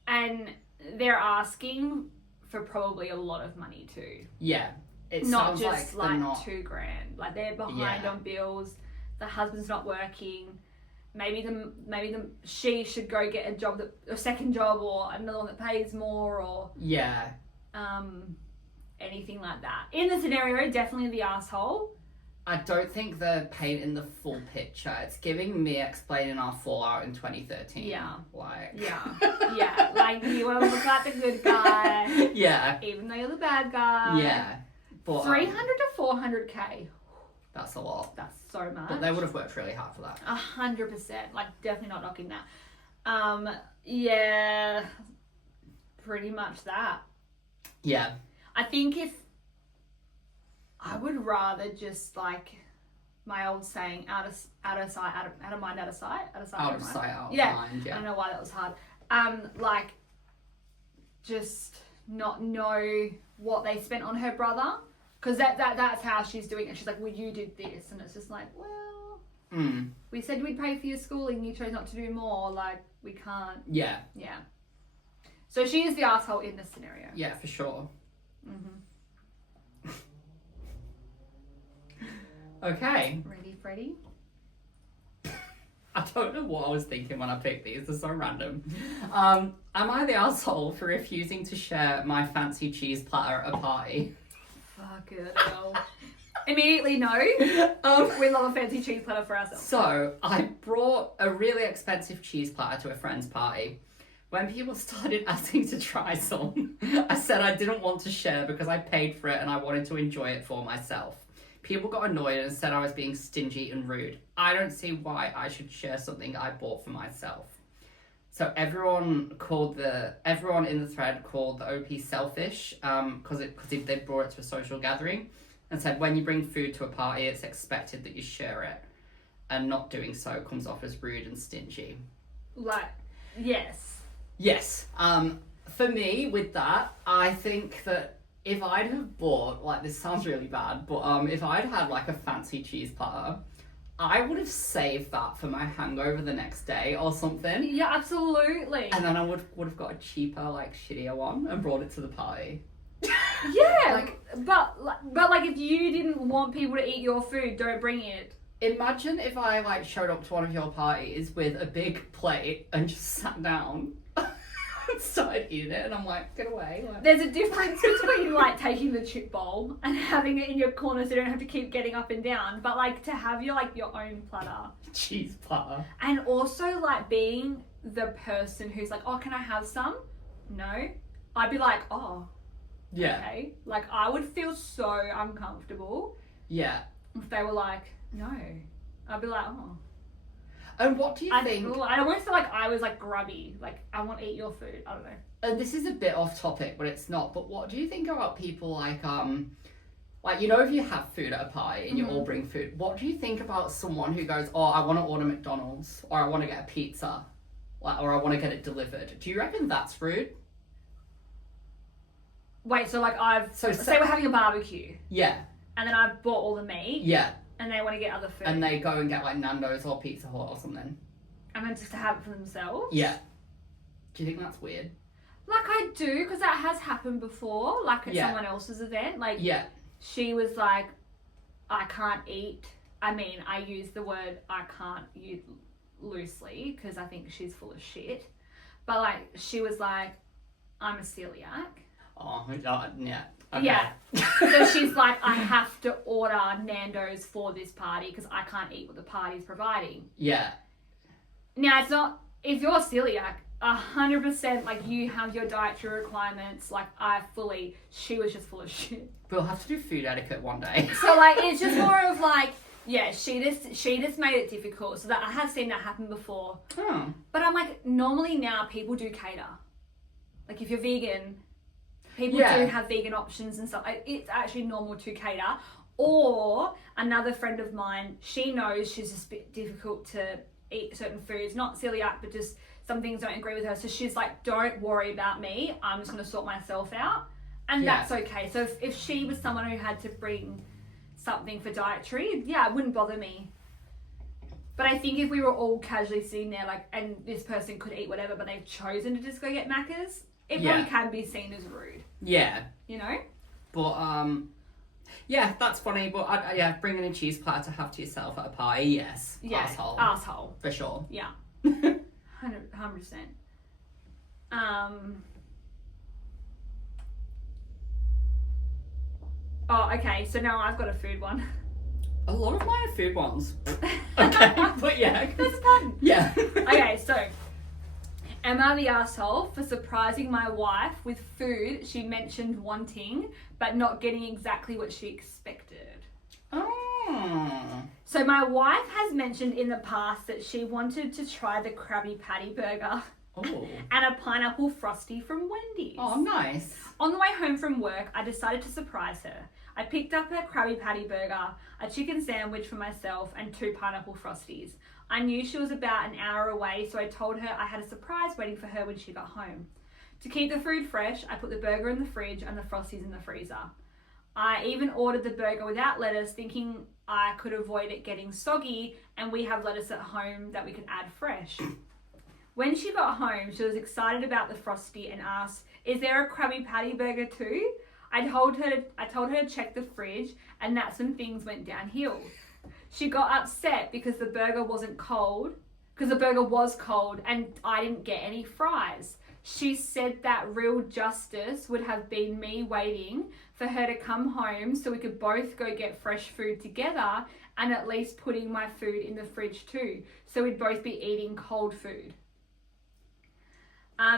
And they're asking for probably a lot of money too. Yeah. It not sounds just like $2,000. Like they're behind on bills. The husband's not working. Maybe she should go get a second job or another one that pays more, or anything like that. In the scenario, definitely the asshole. I don't think they're painting the full picture. It's giving me explaining our fallout in 2013. Yeah. Like. Yeah. Like, you want to look like the good guy. Yeah. Even though you're the bad guy. Yeah. But 300 to 400k. That's a lot. That's so much. But they would have worked really hard for that. 100%. Like, definitely not knocking that. Yeah. Pretty much that. Yeah. I think if I would rather just, like, my old saying, out of sight, out of mind, out of sight, out of sight, out of sight, out of mind. Yeah. I don't know why that was hard. Like, just not know what they spent on her brother, because that's how she's doing it. She's like, well, you did this, and it's just like, well, we said we'd pay for your schooling, you chose not to do more. Like, we can't. Yeah. So she is the asshole in this scenario. Yeah, for sure. Okay. Ready, Freddie? I don't know what I was thinking when I picked these. They're so random. Am I the asshole for refusing to share my fancy cheese platter at a party? Fuck it, no. Immediately no. We love a fancy cheese platter for ourselves. So, I brought a really expensive cheese platter to a friend's party. When people started asking to try some, I said I didn't want to share because I paid for it and I wanted to enjoy it for myself. People got annoyed and said I was being stingy and rude. I don't see why I should share something I bought for myself. So everyone in the thread called the OP selfish because they brought it to a social gathering and said when you bring food to a party, it's expected that you share it, and not doing so comes off as rude and stingy. Like, yes. Yes. For me, with that, I think that if I'd have bought, like, this sounds really bad, but if I'd had, like, a fancy cheese platter, I would have saved that for my hangover the next day or something. Yeah, absolutely. And then I would have got a cheaper, like, shittier one and brought it to the party. Yeah, but if you didn't want people to eat your food, don't bring it. Imagine if I, like, showed up to one of your parties with a big plate and just sat down. started eating it, and I'm like, get away. Like, There's a difference between like taking the chip bowl and having it in your corner so you don't have to keep getting up and down. But like to have your own platter. cheese platter. And also like being the person who's like, oh, can I have some? No. I'd be like, oh, Yeah. okay. Like I would feel so uncomfortable Yeah. if they were like, no. I'd be like, oh. And what do you think? I almost feel like I was like grubby. Like I want to eat your food. I don't know. And this is a bit off topic, but it's not. But what do you think about people like you know, if you have food at a party and you all bring food, what do you think about someone who goes, oh, I want to order McDonald's, or I want to get a pizza, or I want to get it delivered? Do you reckon that's rude? Wait, so like So say we're having a barbecue Yeah. and then I've bought all the meat Yeah. and they want to get other food And they go and get like Nando's or Pizza Hut or something. and then just to have it for themselves. Yeah. Do you think that's weird? Like I do, because that has happened before, like at Yeah. someone else's event. Like Yeah. she was like, I can't eat. I mean, I use the word I can't use loosely because I think she's full of shit. But like, she was like, I'm a celiac. Oh, yeah. Okay. Yeah. So she's like, I have to order Nando's for this party because I can't eat what the party's providing. Yeah. Now, it's not, if you're celiac, 100%, like, you have your dietary requirements, like, she was just full of shit. We'll have to do food etiquette one day. So, like, it's just more of, like, yeah, she just made it difficult. So that I have seen that happen before. Oh. But I'm like, normally now people do cater. Like, if you're vegan, people do have vegan options and stuff. It's actually normal to cater. Or another friend of mine, she knows she's just a bit difficult to eat certain foods, not celiac, but just some things don't agree with her. So she's like, don't worry about me. I'm just going to sort myself out. And that's okay. So if she was someone who had to bring something for dietary, yeah, it wouldn't bother me. But I think if we were all casually sitting there, like, and this person could eat whatever, but they've chosen to just go get Macca's, it probably can be seen as rude. Yeah. You know? But, yeah, that's funny. But, bringing a cheese platter to have to yourself at a party, yes. Yeah. Asshole. Asshole. For sure. Yeah. 100%. Oh, okay. So now I've got a food one. A lot of mine are food ones. Okay, but yeah. That's fun. Yeah. Okay, so am I the asshole for surprising my wife with food she mentioned wanting, but not getting exactly what she expected? Oh. So my wife has mentioned in the past that she wanted to try the Krabby Patty burger Oh. and a pineapple frosty from Wendy's. Oh, nice. On the way home from work, I decided to surprise her. I picked up a Krabby Patty burger, a chicken sandwich for myself, and 2 pineapple frosties. I knew she was about an hour away, so I told her I had a surprise waiting for her when she got home. To keep the food fresh, I put the burger in the fridge and the frosties in the freezer. I even ordered the burger without lettuce, thinking I could avoid it getting soggy, and we have lettuce at home that we could add fresh. When she got home, she was excited about the frosty and asked, "Is there a Krabby Patty burger too?" I told her to check the fridge, and that's when things went downhill. She got upset because the burger was cold, and I didn't get any fries. She said that real justice would have been me waiting for her to come home so we could both go get fresh food together, and at least putting my food in the fridge too, so we'd both be eating cold food.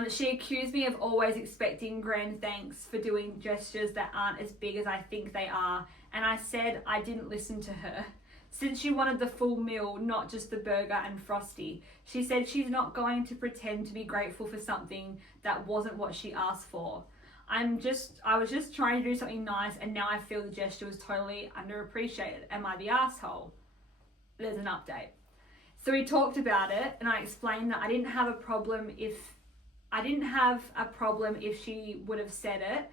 She accused me of always expecting grand thanks for doing gestures that aren't as big as I think they are, and I said I didn't listen to her. Since she wanted the full meal, not just the burger and frosty, she said she's not going to pretend to be grateful for something that wasn't what she asked for. I was just trying to do something nice, and now I feel the gesture was totally underappreciated. Am I the asshole? There's an update. So we talked about it, and I explained that I didn't have a problem if she would have said it.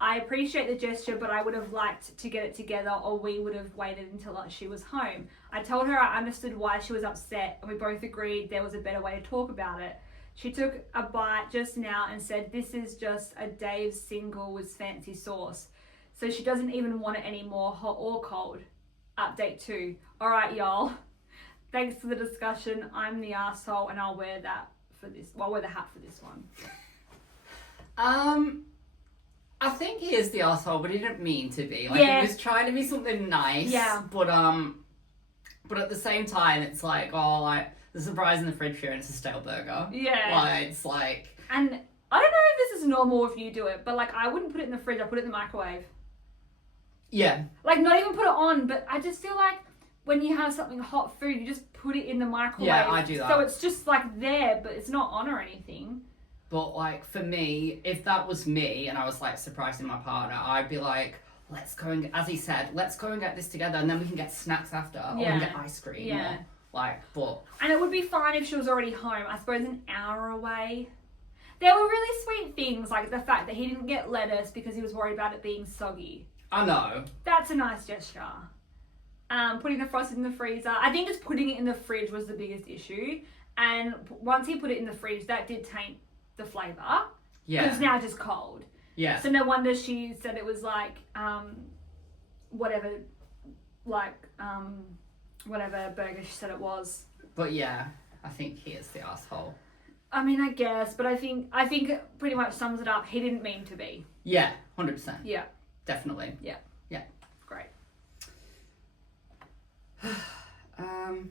I appreciate the gesture, but I would have liked to get it together, or we would have waited until she was home. I told her I understood why she was upset, and we both agreed there was a better way to talk about it. She took a bite just now and said, "This is just a Dave's single with fancy sauce." So she doesn't even want it anymore, hot or cold. Update 2. All right, y'all. Thanks for the discussion. I'm the asshole, and I'll wear the hat for this one. I think he is the asshole, but he didn't mean to be. Like, Yeah. he was trying to be something nice. Yeah. But at the same time, it's like, oh, like, the surprise in the fridge here and it's a stale burger. Yeah. Like, it's like... And I don't know if this is normal if you do it, but like I wouldn't put it in the fridge, I put it in the microwave. Yeah. Like not even put it on, but I just feel like when you have something hot food, you just put it in the microwave. Yeah, I do that. So it's just like there, but it's not on or anything. But like, for me, if that was me and I was like surprising my partner, I'd be like, let's go and, as he said, let's go and get this together and then we can get snacks after. Or we can get ice cream. Yeah. Or, like, but... And it would be fine if she was already home, I suppose an hour away. There were really sweet things, like the fact that he didn't get lettuce because he was worried about it being soggy. I know. That's a nice gesture. Putting the frosted in the freezer. I think just putting it in the fridge was the biggest issue. And once he put it in the fridge, that did taint the flavour. Yeah. Because it's now just cold. Yeah. So no wonder she said it was like, whatever burger she said it was. But yeah, I think he is the asshole. I mean, I guess, but I think it pretty much sums it up. He didn't mean to be. Yeah, 100%. Yeah. Definitely. Yeah. Yeah. Great. Am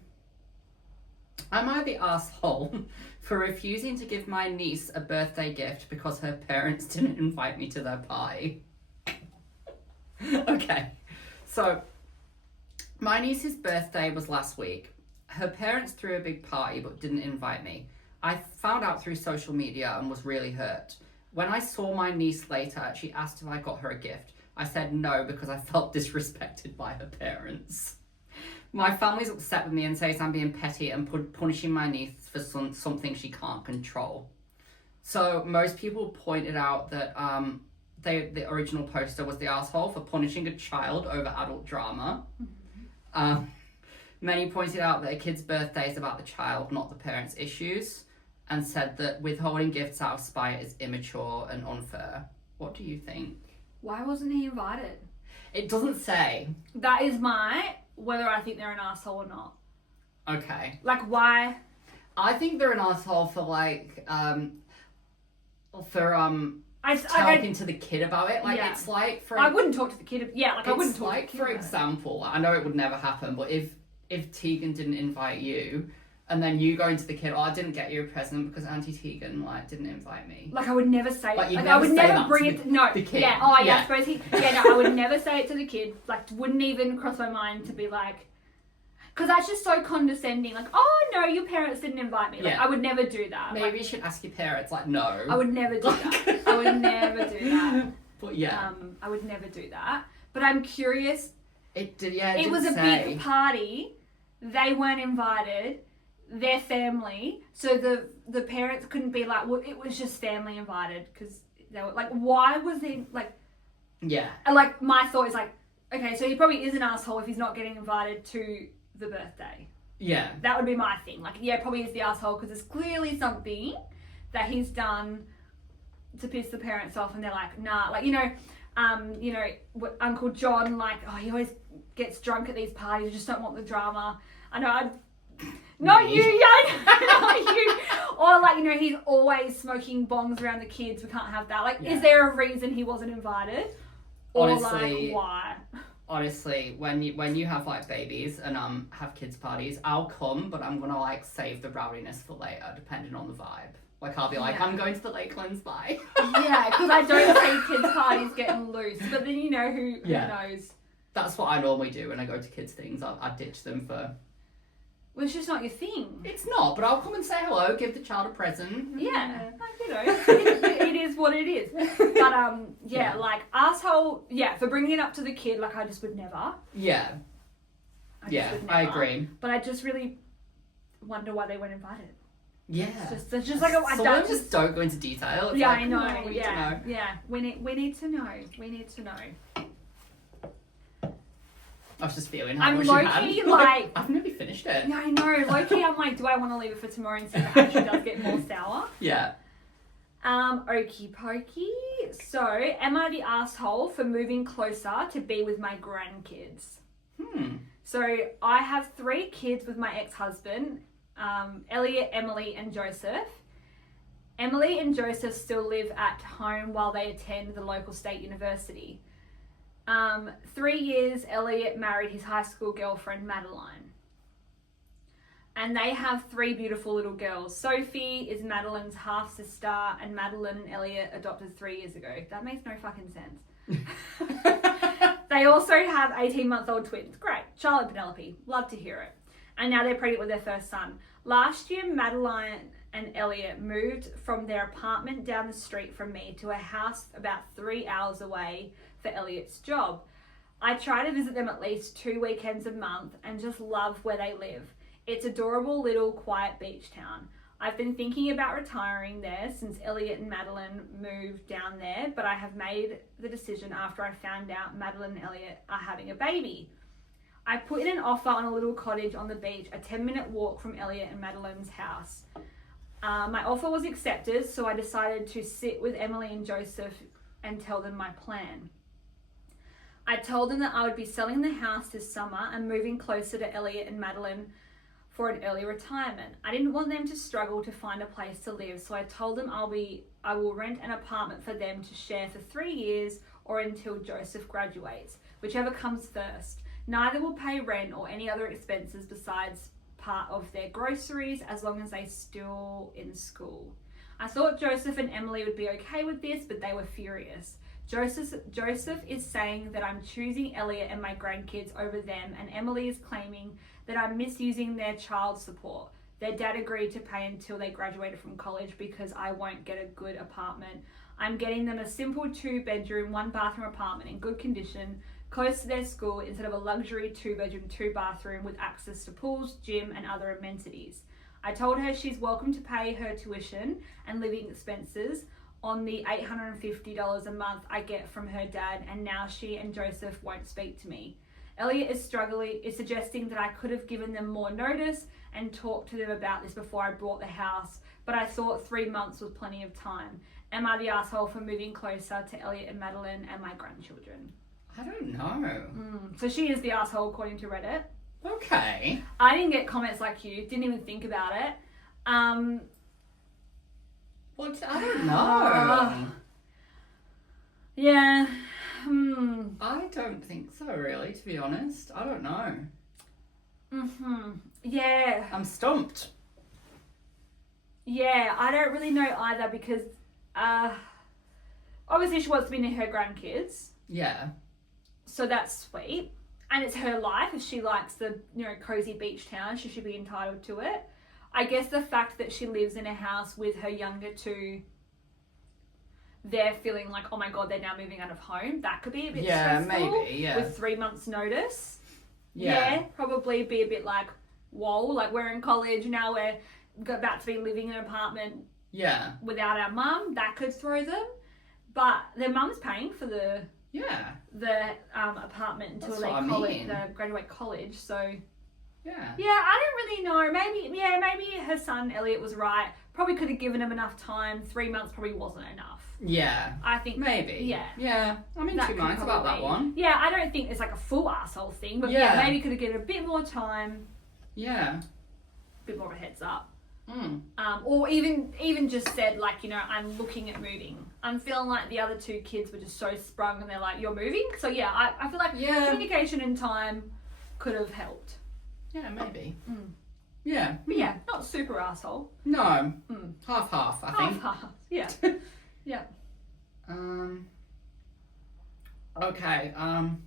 I the asshole for refusing to give my niece a birthday gift because her parents didn't invite me to their party? Okay. So, my niece's birthday was last week. Her parents threw a big party but didn't invite me. I found out through social media and was really hurt. When I saw my niece later, she asked if I got her a gift. I said no because I felt disrespected by her parents. My family's upset with me and says I'm being petty and punishing my niece for something she can't control. So most people pointed out that the original poster was the asshole for punishing a child over adult drama. Many pointed out that a kid's birthday is about the child, not the parents' issues, and said that withholding gifts out of spite is immature and unfair. What do you think? Why wasn't he invited? It doesn't say. That is whether I think they're an asshole or not. Okay. Like, why? I think they're an asshole for talking to the kid about it. Like, Yeah. it's like for... I wouldn't talk to the kid. Yeah, like I wouldn't talk like, to the kid. for example, I know it would never happen, but if Tegan didn't invite you, and then you go into the kid, I didn't get you a present because Auntie Tegan, didn't invite me. Like, I would never say it. Like, you'd I never would say never that bring to it... No. the kid. Yeah, oh, yeah, Yeah. I suppose he... Yeah, no, I would never say it to the kid. Like, wouldn't even cross my mind to be like... Because that's just so condescending. Like, oh, no, your parents didn't invite me. Like, Yeah. I would never do that. Maybe Like, you should ask your parents, no. I would never do that. I would never do that. But yeah. I would never do that. But I'm curious. It It was a big party. They weren't invited. Their family. So the parents couldn't be like, well, it was just family invited. Because they were like, why was he like... Yeah. And like, my thought is like, okay, so he probably is an asshole if he's not getting invited to the birthday. Yeah. That would be my thing. Like, yeah, probably is the asshole because there's clearly something that he's done to piss the parents off, and they're like, nah. Like, what Uncle John, like, oh, he always gets drunk at these parties. I just don't want the drama. I know, not Me. you, yeah, not you. Or like, he's always smoking bongs around the kids. We can't have that. Like, Yeah. is there a reason he wasn't invited? Or Honestly, like, why? Honestly, when you have babies and have kids parties, I'll come, but I'm gonna save the rowdiness for later, depending on the vibe. Like, I'll be like, Yeah. I'm going to the Lakelands, bye. Yeah, because I don't see kids parties getting loose. But then who Yeah. knows? That's what I normally do when I go to kids things. I ditch them for... Well, it's just not your thing. It's not, but I'll come and say hello, give the child a present. Yeah, it is what it is. But Yeah. like asshole. Yeah, for bringing it up to the kid, like I just would never. Yeah. I Yeah, just would I never. agree. But I just really wonder why they weren't invited. Yeah. It's just like a. Some of them just don't go into detail. It's Yeah, like, I know. "Oh, we need to Yeah, know." yeah. We need to know. We need to know. I was just feeling how I'm much you low-key, had. like- I've nearly finished it. Yeah, I know. Low-key, I'm like, do I want to leave it for tomorrow and see if it actually does get more sour? Yeah. Okie pokey. So, am I the asshole for moving closer to be with my grandkids? So, I have 3 kids with my ex-husband, Elliot, Emily, and Joseph. Emily and Joseph still live at home while they attend the local state university. 3 years, Elliot married his high school girlfriend, Madeline. And they have 3 beautiful little girls. Sophie is Madeline's half-sister, and Madeline and Elliot adopted 3 years ago. That makes no fucking sense. They also have 18-month-old twins. Great. Charlotte and Penelope. Love to hear it. And now they're pregnant with their first son. Last year, Madeline and Elliot moved from their apartment down the street from me to a house about 3 hours away for Elliot's job. I try to visit them at least 2 weekends a month and just love where they live. It's adorable little quiet beach town. I've been thinking about retiring there since Elliot and Madeline moved down there, but I have made the decision after I found out Madeline and Elliot are having a baby. I put in an offer on a little cottage on the beach, a 10-minute walk from Elliot and Madeline's house. My offer was accepted, so I decided to sit with Emily and Joseph and tell them my plan. I told them that I would be selling the house this summer and moving closer to Elliot and Madeline for an early retirement. I didn't want them to struggle to find a place to live, so I told them I will rent an apartment for them to share for 3 years or until Joseph graduates, whichever comes first. Neither will pay rent or any other expenses besides part of their groceries as long as they're still in school. I thought Joseph and Emily would be okay with this, but they were furious. Joseph is saying that I'm choosing Elliot and my grandkids over them, and Emily is claiming that I'm misusing their child support. Their dad agreed to pay until they graduated from college because I won't get a good apartment. I'm getting them a simple 2-bedroom, 1-bathroom apartment in good condition, close to their school, instead of a luxury 2-bedroom, 2-bathroom with access to pools, gym, and other amenities. I told her she's welcome to pay her tuition and living expenses on the $850 a month I get from her dad, and now she and Joseph won't speak to me. Elliot is suggesting that I could have given them more notice and talked to them about this before I bought the house, but I thought 3 months was plenty of time. Am I the asshole for moving closer to Elliot and Madeline and my grandchildren? I don't know. So she is the asshole according to Reddit. Okay. I didn't get comments like you. Didn't even think about it. Well, I don't know. Yeah. I don't think so, really, to be honest. I don't know. Yeah. I'm stumped. Yeah, I don't really know either because obviously she wants to be near her grandkids. Yeah. So that's sweet. And it's her life. If she likes the, cozy beach town, she should be entitled to it. I guess the fact that she lives in a house with her younger two, they're feeling like, oh my God, they're now moving out of home. That could be a bit stressful. Maybe, yeah. With 3 months notice. Yeah. Probably be a bit like, whoa, like we're in college, now we're about to be living in an apartment without our mum. That could throw them. But their mum's paying for the apartment until they graduate college. So yeah, I don't really know. Maybe her son Elliot was right. Probably could have given him enough time. 3 months probably wasn't enough. Yeah, I think maybe. Yeah. I'm in 2 minds about that one. Yeah, I don't think it's like a full asshole thing, but maybe could have given a bit more time. Yeah, a bit more of a heads up. Or even just said like, I'm looking at moving. I'm feeling like the other 2 kids were just so sprung and they're like, you're moving? So yeah, I feel like communication and time could have helped. Yeah, maybe. Yeah. But yeah, not super asshole. No. Half, I think. Half. Yeah. Yeah. Okay. Am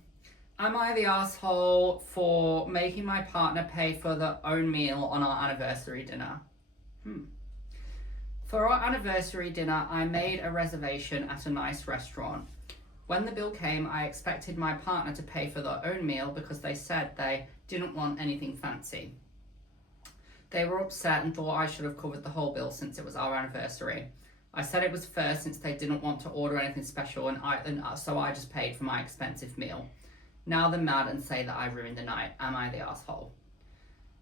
I the asshole for making my partner pay for their own meal on our anniversary dinner? For our anniversary dinner, I made a reservation at a nice restaurant. When the bill came, I expected my partner to pay for their own meal because they said they didn't want anything fancy. They were upset and thought I should have covered the whole bill since it was our anniversary. I said it was fair since they didn't want to order anything special and so I just paid for my expensive meal. Now they're mad and say that I ruined the night. Am I the asshole?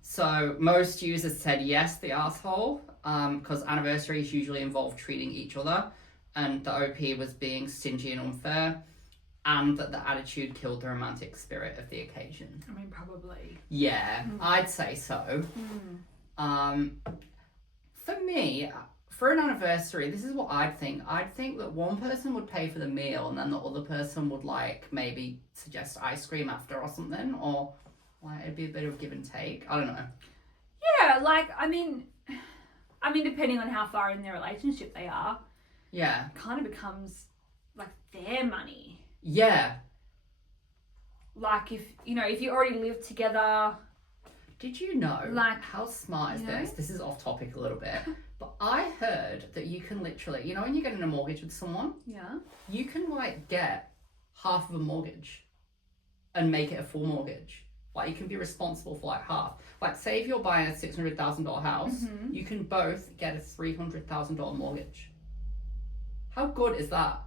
So most users said yes, the asshole, because anniversaries usually involve treating each other, and the OP was being stingy and unfair, and that the attitude killed the romantic spirit of the occasion. I mean, probably. Yeah, I'd say so. For me, for an anniversary, this is what I'd think. I'd think that one person would pay for the meal and then the other person would like maybe suggest ice cream after or something, or like it'd be a bit of give and take. I don't know. Yeah, like I mean, depending on how far in their relationship they are, Yeah. it kind of becomes like their money. Yeah. Like if you already live together. Did you know, Like, how smart is you know? this? This is off topic a little bit, but I heard that you can literally, when you're getting a mortgage with someone, Yeah. you can like get half of a mortgage and make it a full mortgage. Like you can be responsible for like half. Like say if you're buying a $600,000 house, you can both get a $300,000 mortgage. How good is that?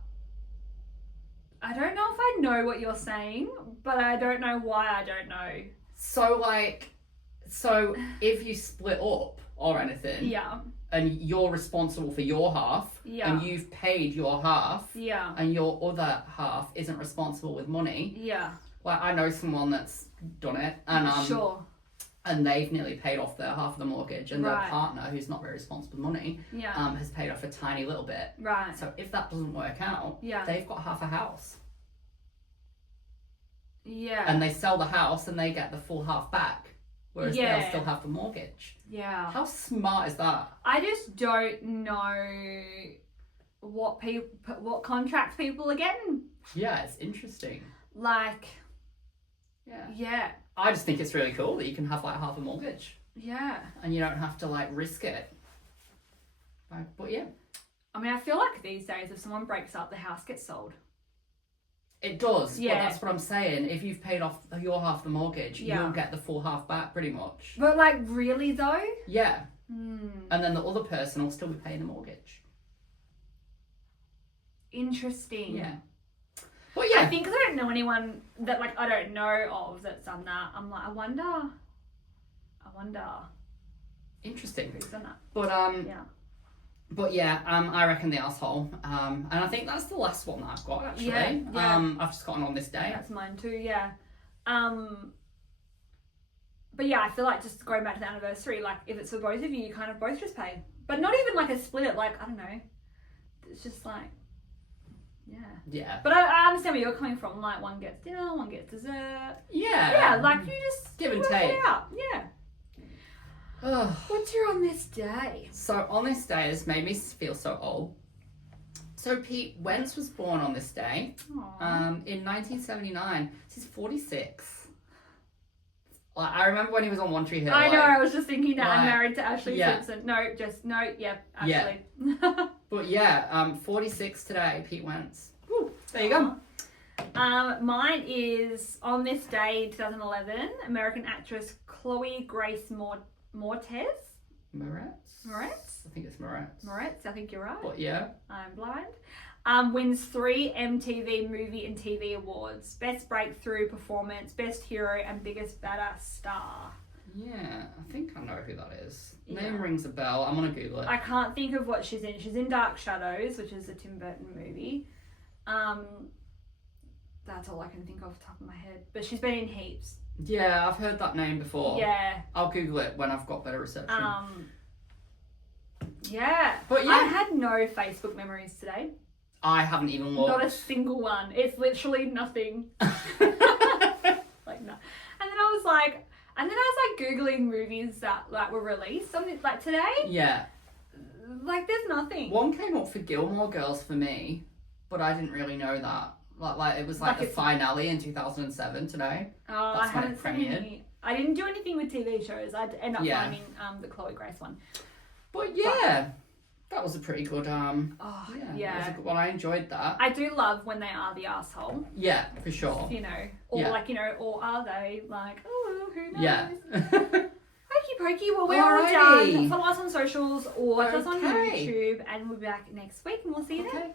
I don't know if I know what you're saying, but I don't know why I don't know. So if you split up or anything, Yeah. and you're responsible for your half, Yeah. and you've paid your half, Yeah. and your other half isn't responsible with money. Yeah. Like I know someone that's done it, and Sure. and they've nearly paid off their half of the mortgage, and their Right. partner, who's not very responsible with money, Yeah. has paid off a tiny little bit. Right. So if that doesn't work out, Yeah. they've got half a house, Yeah. and they sell the house and they get the full half back, whereas Yeah. they'll still have the mortgage. Yeah. How smart is that? I just don't know what contract people are getting. Yeah, it's interesting. Like, Yeah. yeah. I just think it's really cool that you can have like half a mortgage Yeah. and you don't have to like risk it. But yeah, I mean, I feel like these days if someone breaks up, the house gets sold. it does. Yeah. But that's what I'm saying. If you've paid off your half of the mortgage, Yeah. you'll get the full half back pretty much. But like, really though? Yeah. Hmm. And then the other person will still be paying the mortgage. Interesting. Yeah. But yeah. I think 'cause I don't know anyone that like I don't know of that's done that. I'm like, I wonder Interesting. who's done that. But Yeah. But yeah, I reckon the asshole. And I think that's the last one that I've got actually. Yeah. I've just gotten on this day. That's mine too, yeah. But yeah, I feel like just going back to the anniversary, like if it's for both of you, you kind of both just pay. But not even like a split it, like, I don't know. It's just like, yeah. Yeah. But I understand where you're coming from. Like one gets dinner, one gets dessert. Yeah. Yeah, like you just Give and work it take. out. Yeah. Ugh. What's your on this day? So on this day, this made me feel so old. So Pete Wentz was born on this day, Aww. in 1979. He's 46. Like, I remember when he was on One Tree Hill. I know, like- I was just thinking that I'm like, married to Ashley yeah. Simpson. No, Ashley. Yeah. But yeah, 46 today, Pete Wentz. Woo, there you go. Mine is on this day, 2011, American actress Chloe Grace Moretz. Moretz? I think it's Moretz. Moretz, I think you're right. But yeah. I'm blind. Wins 3 MTV Movie and TV Awards. Best Breakthrough Performance, Best Hero, and Biggest Badass Star. Yeah, I think I know who that is. Yeah. Name rings a bell. I'm going to Google it. I can't think of what she's in. She's in Dark Shadows, which is a Tim Burton movie. That's all I can think of off the top of my head. But she's been in heaps. Yeah, I've heard that name before. Yeah. I'll Google it when I've got better reception. Yeah. But yeah. I had no Facebook memories today. I haven't even looked. Not a single one. It's literally nothing. Like, no. And then I was like Googling movies that like were released. Something like today. Yeah. Like there's nothing. One came up for Gilmore Girls for me, but I didn't really know that. Like it was like the finale in 2007 today. Oh, That's I when haven't it seen premiered. any. I didn't do anything with TV shows. I'd end up Yeah. finding the Chloe Grace one. But yeah, that was a pretty good. Oh That was a good one. I enjoyed that. I do love when they are the asshole. Yeah, for sure. You know, or Yeah. like or are they like who knows? Yeah. Okie pokey. Well, we're all done. Alrighty. Follow us on socials or watch us on Okay. YouTube, and we'll be back next week, and we'll see you then. Okay.